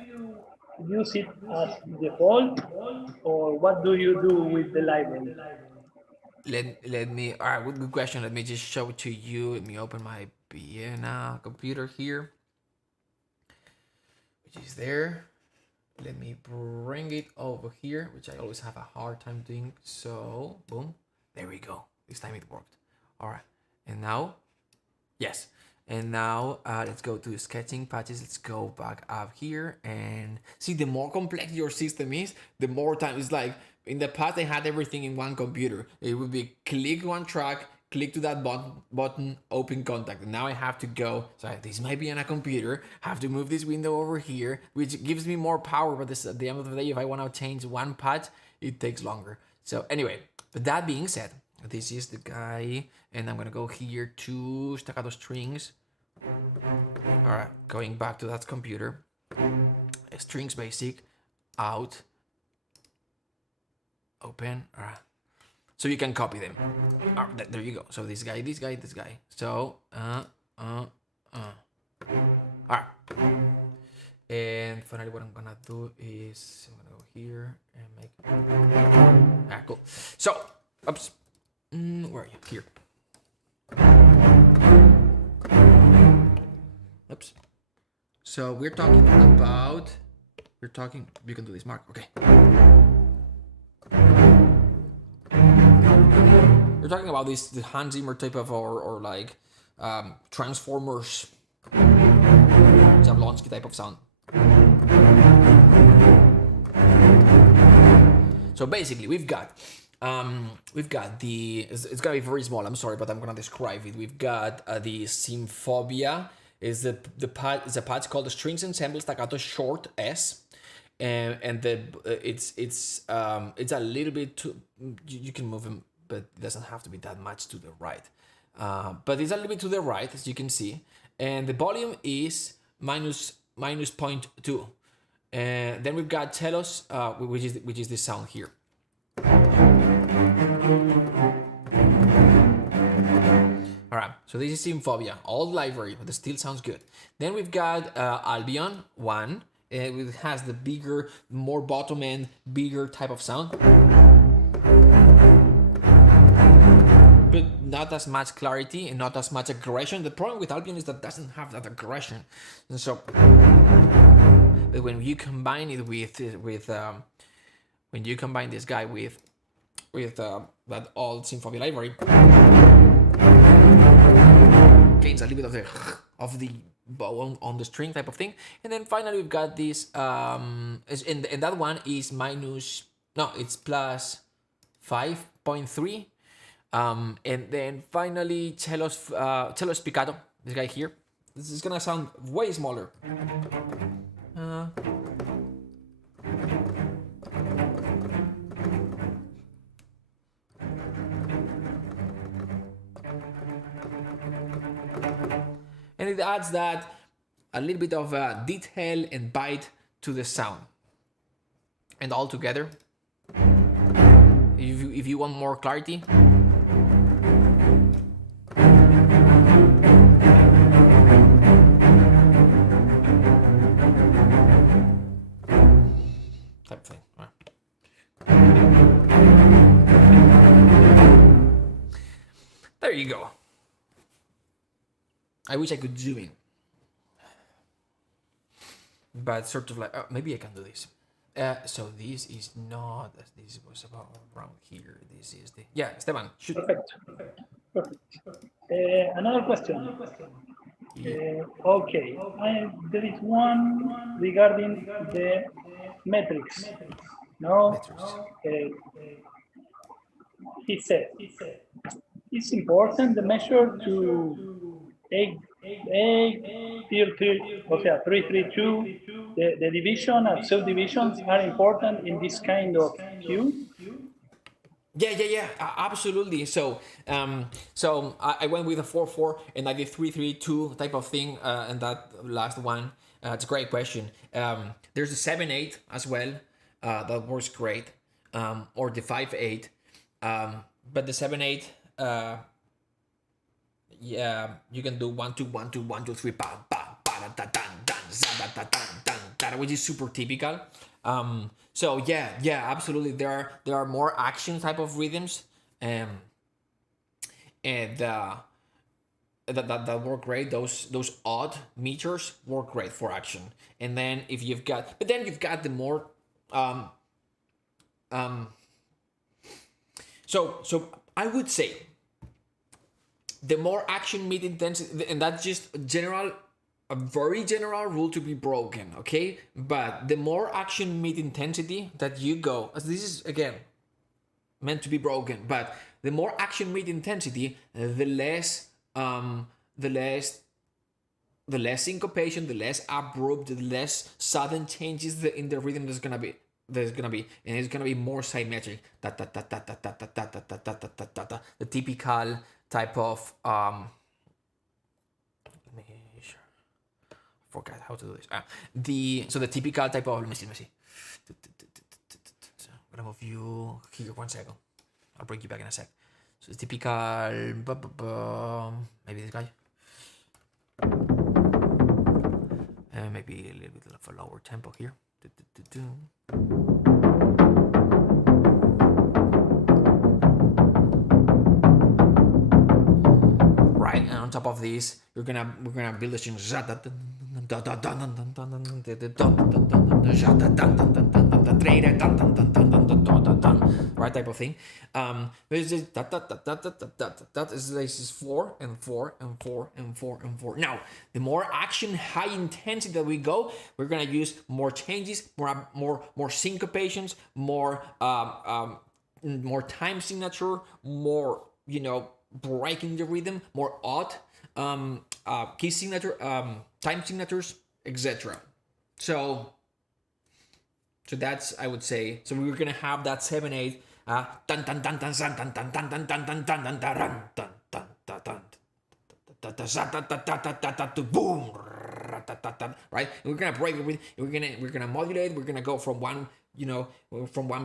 use it as default, or what do you do with the library? Let me, all right, good question. Let me just show it to you. Let me open my Vienna computer here, which is there. Let me bring it over here, which I always have a hard time doing. So, boom, there we go. This time it worked. All right, and now, yes. And now let's go to sketching patches. Let's go back up here and see, the more complex your system is, the more time. It's like in the past I had everything in one computer. It would be click one track, click to that button, open contact. And now I have to go, so this might be on a computer, have to move this window over here, which gives me more power, but this, at the end of the day, if I want to change one patch, it takes longer. So anyway, but that being said, this is the guy, and I'm gonna go here to staccato strings. All right, going back to that computer, strings basic, out, open. All right, so you can copy them. All right, there you go. So this guy, this guy, this guy. So all right, and finally what I'm gonna do is I'm gonna go here and make cool. So oops, where are you? Here. Oops. So we're talking about, you can do this, Mark, okay. We're talking about the Hans Zimmer type of, or like Transformers, Jablonski type of sound. So basically we've got the, it's gonna be very small, I'm sorry, but I'm gonna describe it. We've got the Symphobia, is the patch called the Strings Ensemble Staccato Short S, and the it's a little bit too, you can move them, but it doesn't have to be that much to the right, but it's a little bit to the right, as you can see, and the volume is minus 0.2, and then we've got Telos, which is the sound here. All right, so this is Symphobia, old library, but it still sounds good. Then we've got Albion 1, it has the bigger, more bottom end, bigger type of sound, but not as much clarity and not as much aggression. The problem with Albion is that it doesn't have that aggression, and so, but when you combine it with when you combine this guy with that old Symphobia library, gains a little bit of the bow on the string type of thing. And then finally we've got this and that one is it's plus 5.3, and then finally cello spiccato, this guy here, this is gonna sound way smaller. And it adds that a little bit of detail and bite to the sound. And all together, if you want more clarity, type of thing. All right. There you go. I wish I could zoom in, but sort of like, maybe I can do this. So this is not, this was about around here. This is the, yeah, Esteban, shoot. Perfect. Another question. Okay, there is one regarding the metrics. No, he said it's important the measure to 332. The division and subdivisions are important in this kind of cue. Yeah, absolutely. So, I went with a 4/4, and I did 3/3/2 type of thing, and that last one, it's a great question. There's a 7/8 as well, that works great, or the 5/8, but the 7/8, yeah, you can do 1 2 1 2 1 2 3 ba ba ba da da dan dan za da da dan dan da, which is super typical. So yeah, absolutely. There are more action type of rhythms, and that work great. Those odd meters work great for action. And then if you've got, but then you've got the more so I would say the more action meet intensity, and that's just a very general rule to be broken, okay? But the more action meet intensity that you go, as this is again meant to be broken, but the more action meet intensity, the less the less syncopation, the less abrupt, the less sudden changes in the rhythm there's gonna be. And it's gonna be more symmetric. The typical type of let me forgot how to do this. The typical type of, let me see. I'm gonna move you here 1 second. I'll bring you back in a sec. So the typical, maybe this guy. Maybe a little bit of a lower tempo here. Right, and on top of this, we're gonna build a string, right, type of thing. This is 4 and 4 and 4 and 4 and 4. Now, the more action, high intensity that we go, we're gonna use more changes, more syncopations, more time signature, more breaking the rhythm, more odd key signature, time signatures, etc. So that's, I would say, so we're gonna have that 7/8 dun dun dun dun dun dun dun dun dun dun dun dun dun dun dun dun boom, right? We're gonna break it with, we're gonna modulate. We're gonna go from one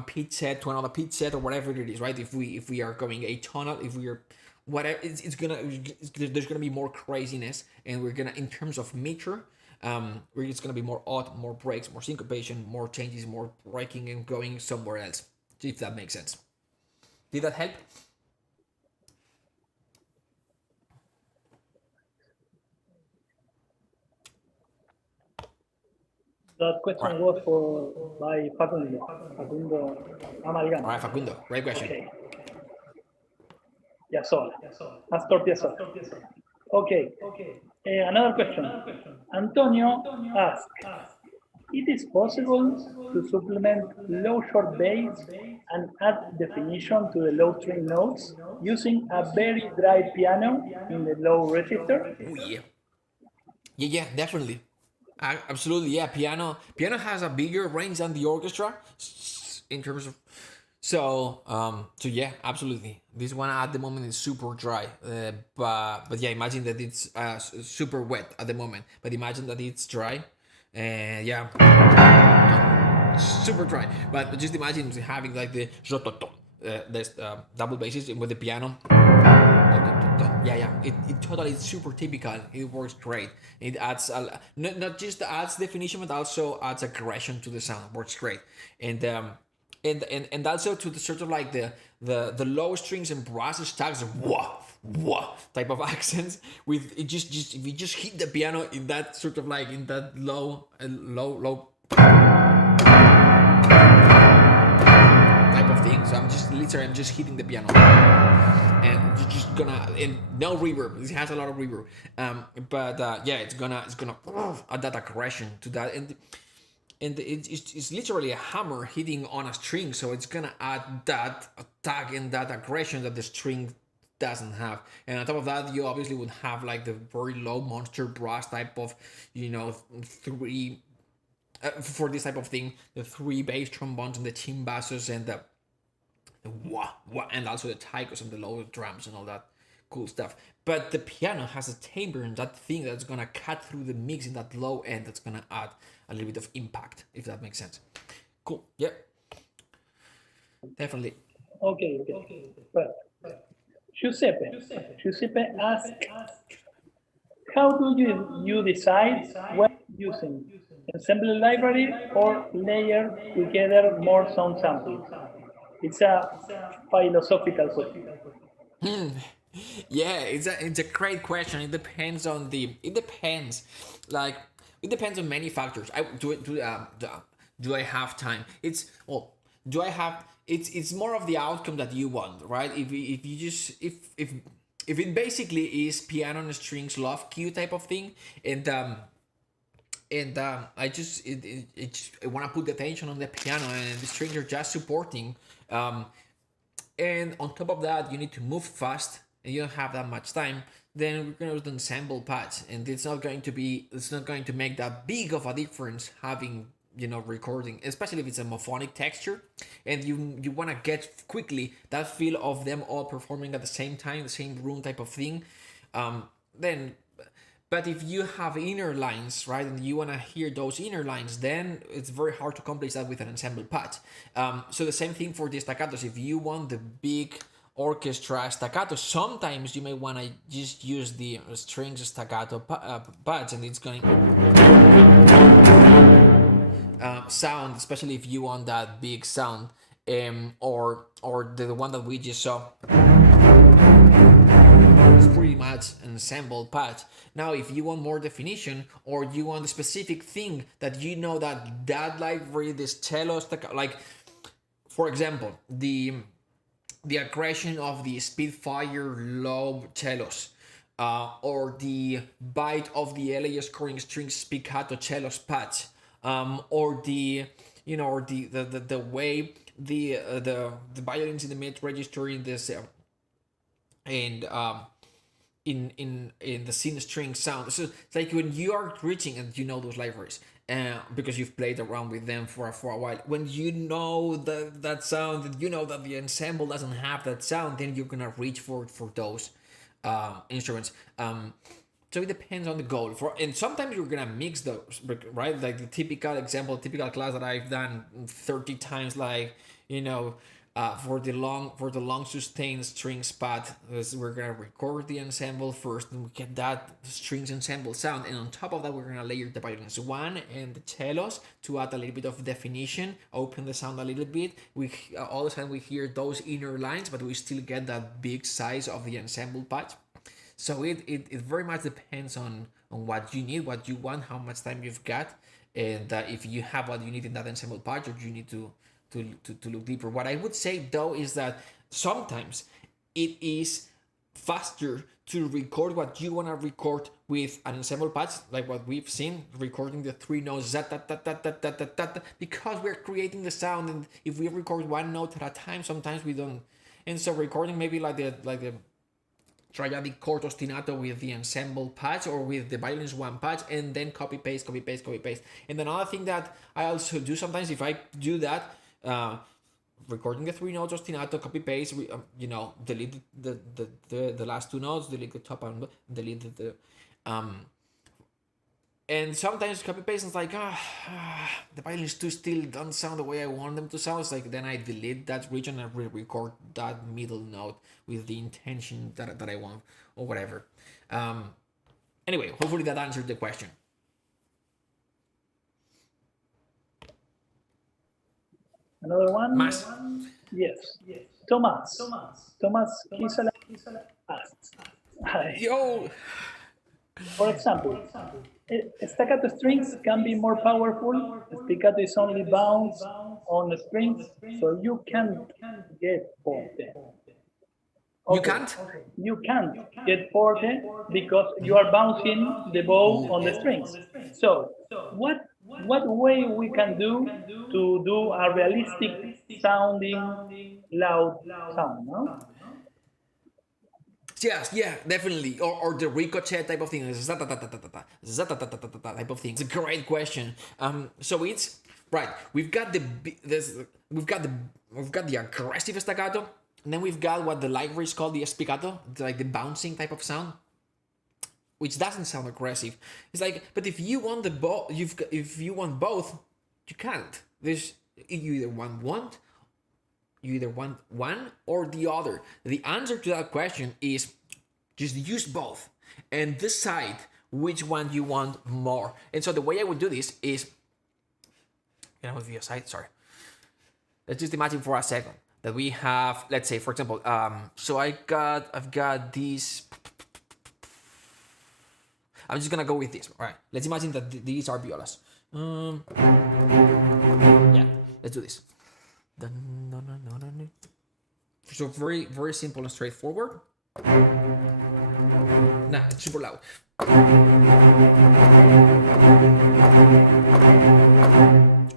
pitch set to another pitch set or whatever it is, right? If we are going atonal, if we are whatever, there's gonna be more craziness, and we're gonna, in terms of meter, it's gonna be more odd, more breaks, more syncopation, more changes, more breaking and going somewhere else. If that makes sense. Did that help? That question was by Facundo Amalgam. All right, Facundo, great question. Okay. Piazzolla. Astor Piazzolla. Okay. Another question. Antonio asks, it is possible to supplement low short bass and add definition to the low string notes using a very dry piano in the low register? Oh, yeah, definitely. Absolutely, yeah. Piano has a bigger range than the orchestra in terms of. So yeah, absolutely. This one at the moment is super dry, but yeah, imagine that it's super wet at the moment. But imagine that it's dry, and yeah, super dry. But just imagine having like the there's double basses with the piano. Yeah, it totally is super typical. It works great. It adds not just adds definition, but also adds aggression to the sound. It works great, and also to the sort of like the low strings and brass stacks, wah type of accents. With it just if you just hit the piano in that sort of like in that low type of thing. So I'm just hitting the piano, and you're just gonna, and no reverb. It has a lot of reverb, but yeah, it's gonna add that aggression to that, and it's literally a hammer hitting on a string, so it's gonna add that attack and that aggression that the string doesn't have. And on top of that, you obviously would have like the very low monster brass type of, three. For this type of thing, the 3 bass trombones and the timbassos and the wah, and also the taikos and the low drums and all that cool stuff. But the piano has a timbre and that thing that's gonna cut through the mix in that low end, that's gonna add a little bit of impact, if that makes sense. Cool. Yep. Definitely. Okay. Well, Giuseppe asked, how do you decide when using ensemble library or layer together more sound samples? It's a philosophical question. Yeah, it's a great question. It depends, like it depends on many factors. Do I have time? It's well, do I have it's more of the outcome that you want, right? If you just if it basically is piano and strings love cue type of thing, and I just I want to put the attention on the piano and the strings are just supporting. And on top of that, you need to move fast and you don't have that much time. Then we're going to ensemble pads, and it's not going to make that big of a difference having recording, especially if it's a mophonic texture, and you want to get quickly that feel of them all performing at the same time, the same room type of thing. Then but if you have inner lines, right, and you want to hear those inner lines, then it's very hard to accomplish that with an ensemble pad. So the same thing for the staccatos. If you want the big orchestra staccato, sometimes you may want to just use the strings staccato pads, and it's going sound, especially if you want that big sound, or the one that we just saw. It's pretty much an ensemble patch. Now, if you want more definition, or you want a specific thing that that library, this cello, like, for example, the aggression of the Spitfire low cellos, or the bite of the LA scoring string spiccato cellos patch, or the way the violins in the mid register in this and in the sin string sound. So it's like when you are reaching and those libraries, because you've played around with them for a while. When you know that sound, and that the ensemble doesn't have that sound, then you're gonna reach for those instruments. So it depends on the goal. And sometimes you're gonna mix those, right? Like the typical class that I've done 30 times, like for the long sustained strings part, we're gonna record the ensemble first, and we get that strings ensemble sound, and on top of that we're gonna layer the violins one and the cellos to add a little bit of definition, open the sound a little bit. We all of a sudden we hear those inner lines, but we still get that big size of the ensemble part. So it very much depends on what you need, what you want, how much time you've got, and if you have what you need in that ensemble part, or you need to look deeper. What I would say though is that sometimes it is faster to record what you want to record with an ensemble patch, like what we've seen, recording the three notes, because we're creating the sound, and if we record one note at a time, sometimes we don't. And so recording maybe like the triadic chord ostinato with the ensemble patch, or with the violins one patch, and then copy paste. And another thing that I also do sometimes, if I do that, recording the three notes ostinato, copy paste, delete the last two notes, delete the top and delete the and sometimes copy paste is like the violins still don't sound the way I want them to sound. It's like then I delete that region and re-record that middle note with the intention that I want, or whatever. Anyway, hopefully that answered the question. Another one? Mas. Yes. Thomas Kisala asks. Yo! For example, staccato strings can be more powerful. Staccato is only bounce on the strings, so you can't get forte. You can't? You can't get forte because you are bouncing the bow on the strings. So what way we can do to do a realistic sounding loud sound, no? Yes, yeah, definitely. Or the ricochet type of thing. Type of thing. It's a great question. So it's right. We've got the aggressive staccato, and then we've got what the library is called the spiccato, like the bouncing type of sound, which doesn't sound aggressive. It's like, but if you want if you want both, you can't. You either want You either want one or the other. The answer to that question is just use both and decide which one you want more. And so the way I would do this is, with the aside, sorry. Let's just imagine for a second that we have, let's say, for example, so I've got these. I'm just gonna go with this. All right. Let's imagine that these are violas. Yeah. Let's do this. So very, very simple and straightforward. Nah, it's super loud.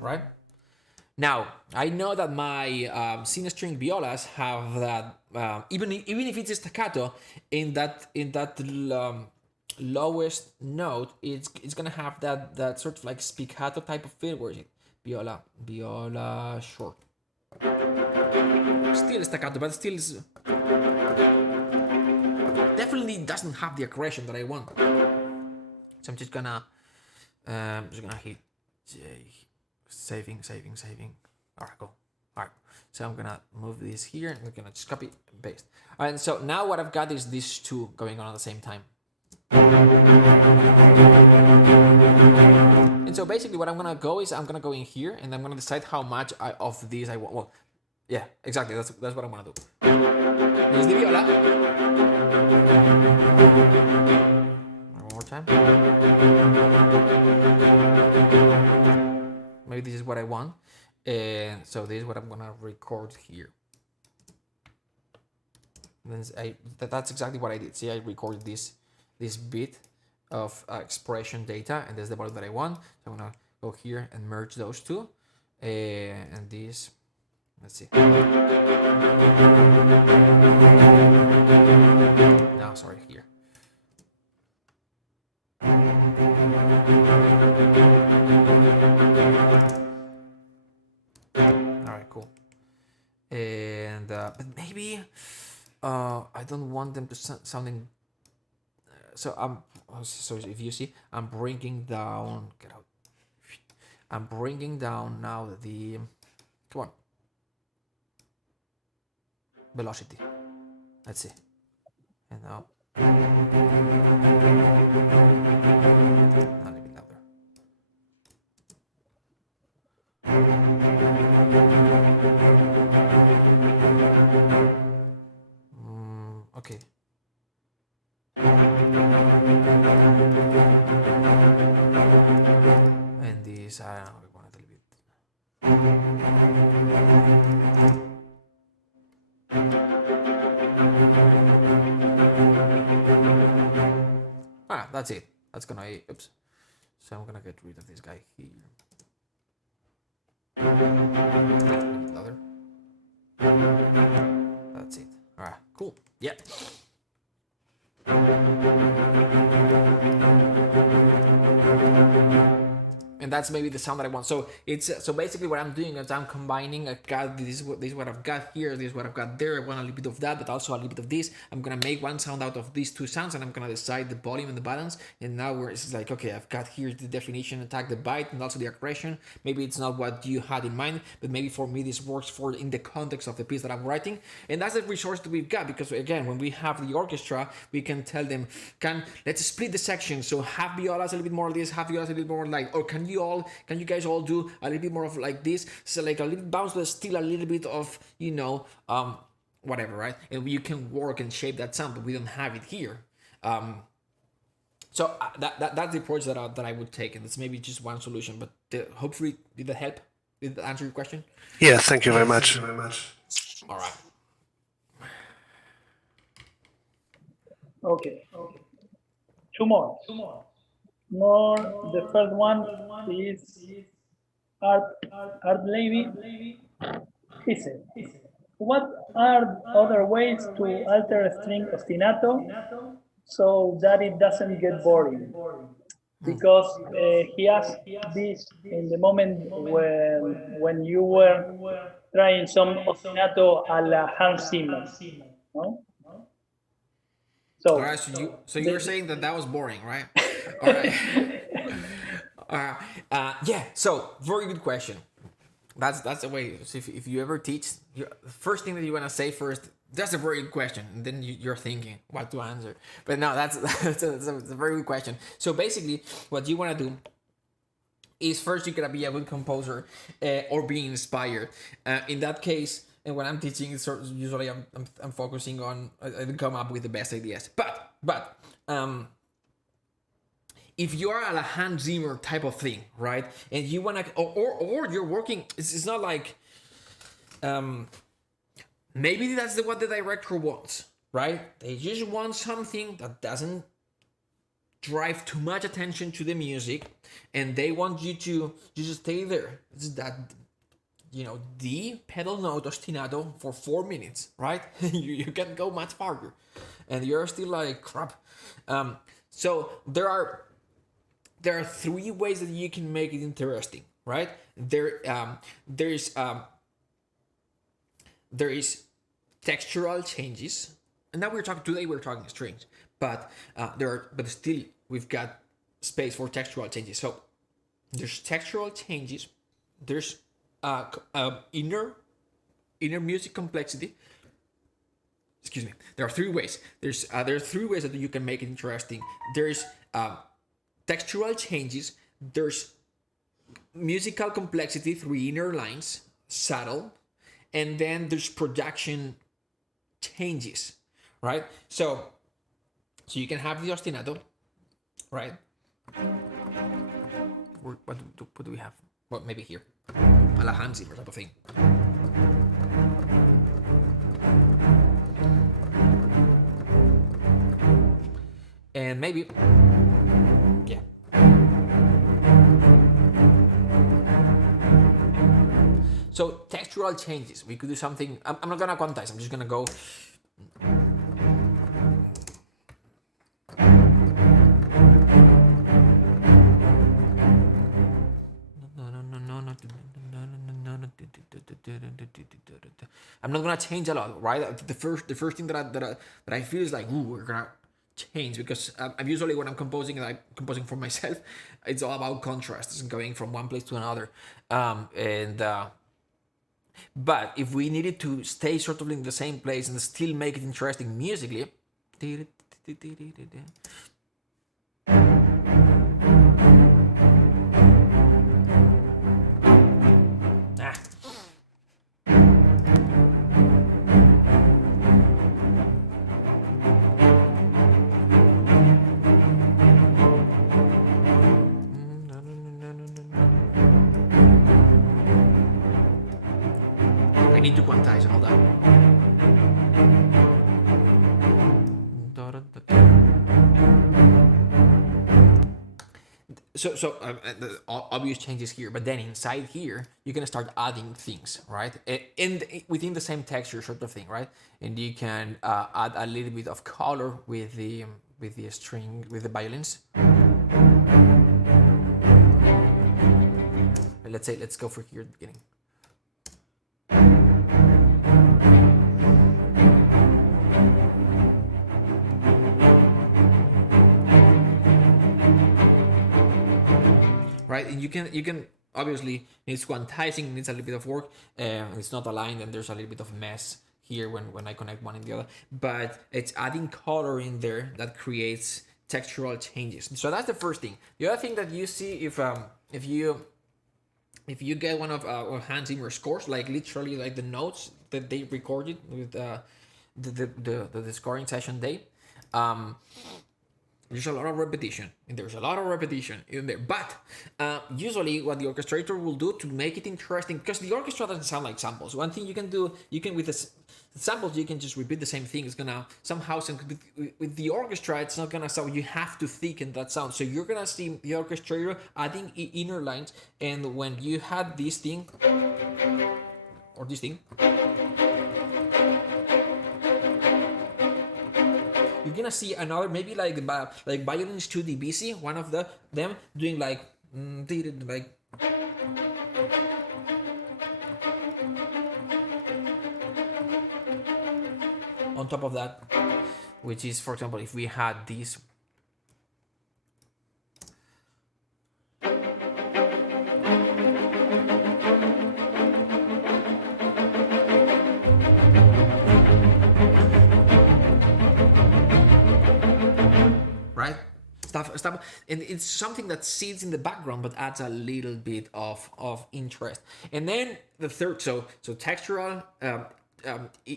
Right? Now, I know that my C string violas have that, even if it's a staccato, in that lowest note, it's gonna have that sort of like spiccato type of feel where it's viola short. Still staccato, but still definitely doesn't have the aggression that I want. So I'm just gonna hit J, saving. All right, cool. All right, so I'm gonna move this here. I'm gonna just copy and paste. All right, and so now what I've got is these two going on at the same time. And so basically what I'm gonna go is I'm gonna go in here and I'm gonna decide how much of these I want. Well, yeah, exactly. That's what I'm gonna do. This is the viola. One more time. Maybe this is what I want. And so this is what I'm gonna record here. That's exactly what I did. See, I recorded this bit of expression data, and that's the value that I want. So I'm gonna go here and merge those two, and this. Let's see. No, sorry, here. All right, cool. And but maybe I don't want them to sounding. So if you see, I'm bringing down. Get out. I'm bringing down now the. Come on. Velocity. Let's see. And now. Not even louder. Okay. And this, I don't know, we want it a little bit. That's it. That's gonna, oops. So I'm gonna get rid of this guy here. Louder. That's it. All right, cool. Yeah. And that's maybe the sound that I want. So it's so basically what I'm doing is I'm combining. I got this is what I've got here. This is what I've got there. I want a little bit of that, but also a little bit of this. I'm gonna make one sound out of these two sounds, and I'm gonna decide the volume and the balance. And now where it's like, okay, I've got here the definition, attack, the bite, and also the aggression. Maybe it's not what you had in mind, but maybe for me this works for in the context of the piece that I'm writing. And that's the resource that we've got, because again, when we have the orchestra, we can tell them, let's split the section. So have violas a little bit more of this, have violas a little bit more like, or can you guys all do a little bit more of like this? So like a little bounce, but still a little bit of, whatever, right? And you can work and shape that sound, but we don't have it here. So that's the approach that I would take, and it's maybe just one solution, but hopefully did that help? Did that answer your question? Yeah, thank you very much. All right. Okay. Two more. The first one is Art Levy. He said, what are other ways to alter a string ostinato so that it doesn't get boring? Because he asked this in the moment when you were trying some ostinato a la Hans Zimmer, no? So, all right, so you were saying that was boring, right? All right. Yeah. So very good question. that's the way. So if you ever teach, the first thing that you want to say first, that's a very good question, and then you're thinking what to answer. But no, that's a very good question. So basically, what you want to do is first you gotta be a good composer or be inspired. In that case, and when I'm teaching, usually I'm focusing on I come up with the best ideas. But if you are a Hans Zimmer type of thing, right, and you wanna or you're working, it's not like maybe that's what the director wants, right? They just want something that doesn't drive too much attention to the music, and they want you to just stay there. It's that, D pedal note ostinato for 4 minutes, right? you can go much farther, and you're still like crap. So there are 3 ways that you can make it interesting, right? There is textural changes, and now we're talking strings, but still we've got space for textural changes. So there's textural changes, there's inner music complexity. Excuse me. There are 3 ways. There are 3 ways that you can make it interesting. There's textural changes. There's musical complexity, 3 inner lines, subtle, and then there's production changes, right? So you can have the ostinato, right? What do we have? Well, maybe here, a la Hans Zimmer type of thing. And maybe, yeah. So textural changes. We could do something. I'm not gonna quantize. I'm just gonna go. I'm not gonna change a lot, right? The first thing that I feel is like, ooh, we're gonna change, because I'm usually, when I'm composing for myself, it's all about contrast. It's going from one place to another, but if we needed to stay sort of in the same place and still make it interesting musically, I need to quantize and all that. So the obvious changes here, but then inside here you're gonna start adding things, right? And within the same texture sort of thing, right? And you can add a little bit of color with the string, with the violins. Let's go for here at the beginning. Right, and you can obviously, needs quantizing, needs a little bit of work, it's not aligned, and there's a little bit of mess here when I connect one and the other, but it's adding color in there that creates textural changes. So that's the first thing. The other thing that you see if you get one of Hans Zimmer scores, like literally like the notes that they recorded with the scoring session day, there's a lot of repetition, and there's a lot of repetition in there. But usually what the orchestrator will do to make it interesting, because the orchestra doesn't sound like samples. One thing you can do, with the samples, you can just repeat the same thing. It's gonna somehow sound, with the orchestra, it's not gonna sound, you have to thicken that sound. So you're gonna see the orchestrator adding inner lines, and when you had this thing, or this thing, you're gonna see another, maybe like violins 2D BC, one of them doing like on top of that, which is, for example, if we had this. right? Stuff, and it's something that sits in the background but adds a little bit of interest. And then the third, so textural,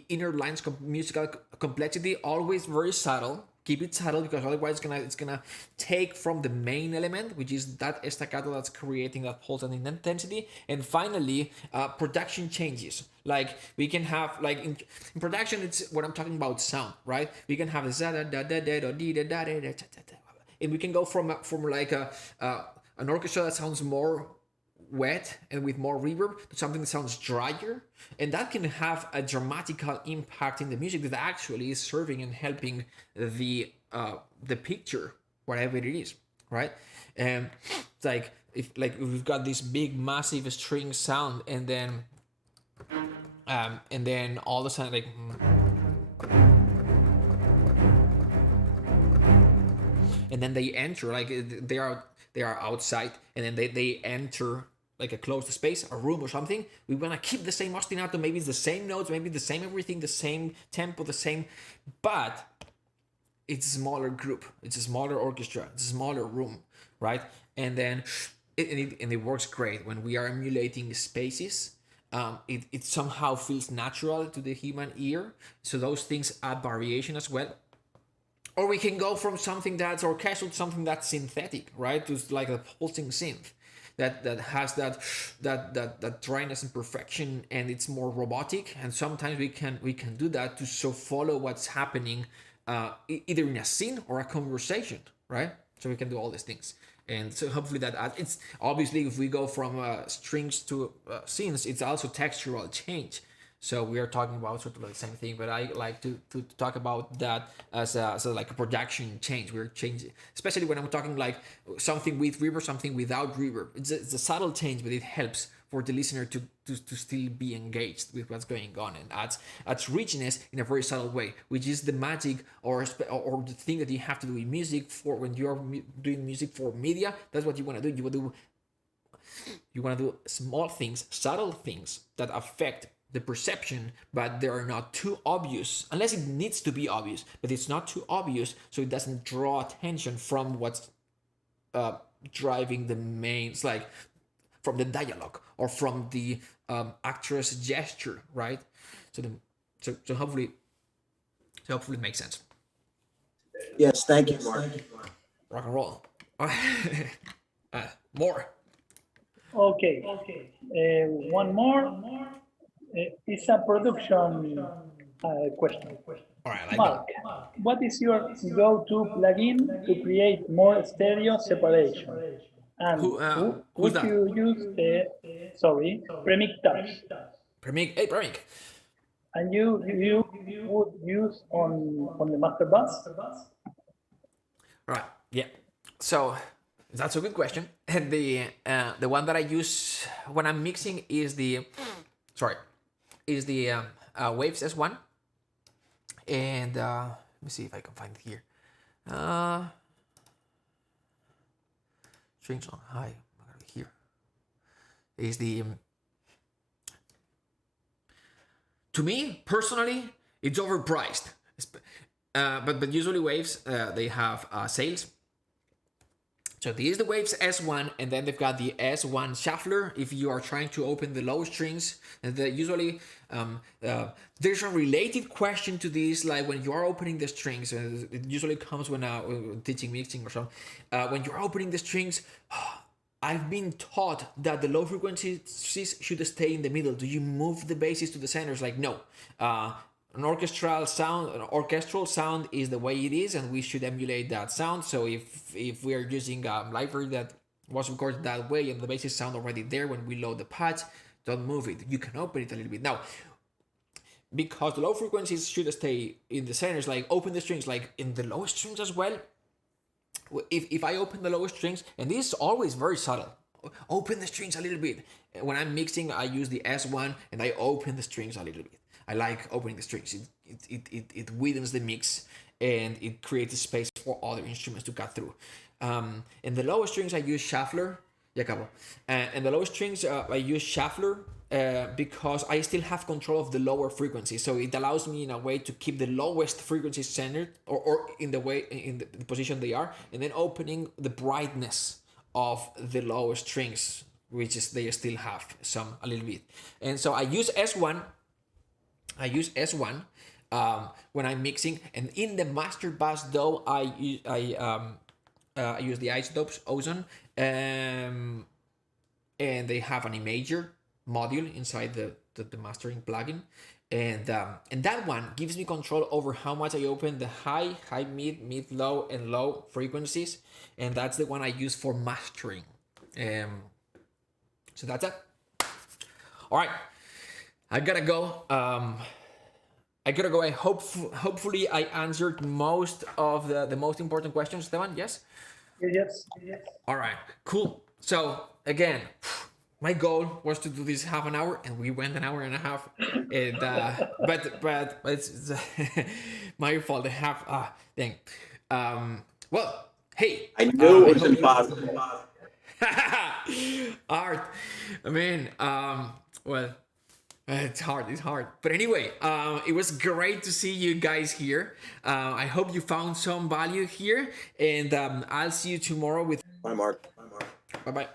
inner lines, musical complexity, always very subtle. Keep it subtle, because otherwise it's gonna take from the main element, which is that staccato that's creating that pulse and intensity. And finally, production changes. Like we can have, like in production, it's when I'm talking about sound, right? We can have and we can go from like an orchestra that sounds more wet and with more reverb to something that sounds drier, and that can have a dramatical impact in the music that actually is serving and helping the picture, whatever it is, right? And it's like if we've got this big massive string sound, and then all of a sudden, like, and then they enter, like they are outside, and then they enter like a closed space, a room or something. We want to keep the same ostinato, maybe it's the same notes, maybe the same everything, the same tempo, the same, but it's a smaller group, it's a smaller orchestra, it's a smaller room, right? And then it works great when we are emulating spaces. It somehow feels natural to the human ear, so those things add variation as well. Or we can go from something that's orchestral to something that's synthetic, right? To like a pulsing synth that has that dryness and perfection, and it's more robotic. And sometimes we can do that to follow what's happening, either in a scene or a conversation, right? So we can do all these things. And so hopefully that it's obviously, if we go from strings to scenes, it's also textural change. So we are talking about sort of the same thing, but I like to talk about that as like a production change. We're changing, especially when I'm talking like something with reverb, something without reverb. It's a subtle change, but it helps for the listener to still be engaged with what's going on, and adds richness in a very subtle way, which is the magic or the thing that you have to do in music for when you're doing music for media. That's what you want to do. You want to do small things, subtle things that affect the perception, but they are not too obvious, unless it needs to be obvious, but it's not too obvious, so it doesn't draw attention from what's driving the main. It's like from the dialogue or from the actress gesture, right? So hopefully it makes sense. Yes, thank you, Mark. Rock and roll. More. Okay. One more. It's a production question. All right, I like Mark, what is your go-to plugin to create more stereo separation? And who's would that? you use Premic tabs? Premic. Hey, Premic. And you would use on the master bus? Right. Yeah. So that's a good question. And the one that I use when I'm mixing is the Waves S1. And let me see if I can find it here. Strings on high. Here is the. To me personally, it's overpriced. But usually Waves they have sales. So this is the Waves S1, and then they've got the S1 shuffler. If you are trying to open the low strings, and usually there's a related question to this, like when you are opening the strings. It usually comes when teaching mixing or something. When you're opening the strings, I've been taught that the low frequencies should stay in the middle. Do you move the basses to the centers? Like no. An orchestral sound is the way it is, and we should emulate that sound. So if we are using a library that was recorded that way and the basses sound already there when we load the patch, don't move it. You can open it a little bit. Now, because the low frequencies should stay in the centers, like open the strings, like in the lowest strings as well. If I open the lowest strings, and this is always very subtle, open the strings a little bit. When I'm mixing, I use the S1 and I open the strings a little bit. I like opening the strings. It widens the mix and it creates a space for other instruments to cut through. In the lower strings, I use shuffler. Ya acabo. And the low strings, I use shuffler because I still have control of the lower frequency. So it allows me in a way to keep the lowest frequencies centered or in the way in the position they are, and then opening the brightness of the lower strings, which is they still have some a little bit. And so I use S1. When I'm mixing, and in the master bus though I use the isotopes ozone, and they have an imager module inside the mastering plugin, and that one gives me control over how much I open the high, mid, low, and low frequencies, and that's the one I use for mastering. So that's it. All right, I gotta go. I hopefully I answered most of the most important questions, Esteban. Yes. Yes. All right, cool. So again, my goal was to do this half an hour, and we went an hour and a half. And but it's my fault. Dang. Well, hey. I knew it was impossible. Art. I mean, well. It's hard. But anyway, it was great to see you guys here. I hope you found some value here, and I'll see you tomorrow with. Bye, Mark. Bye bye.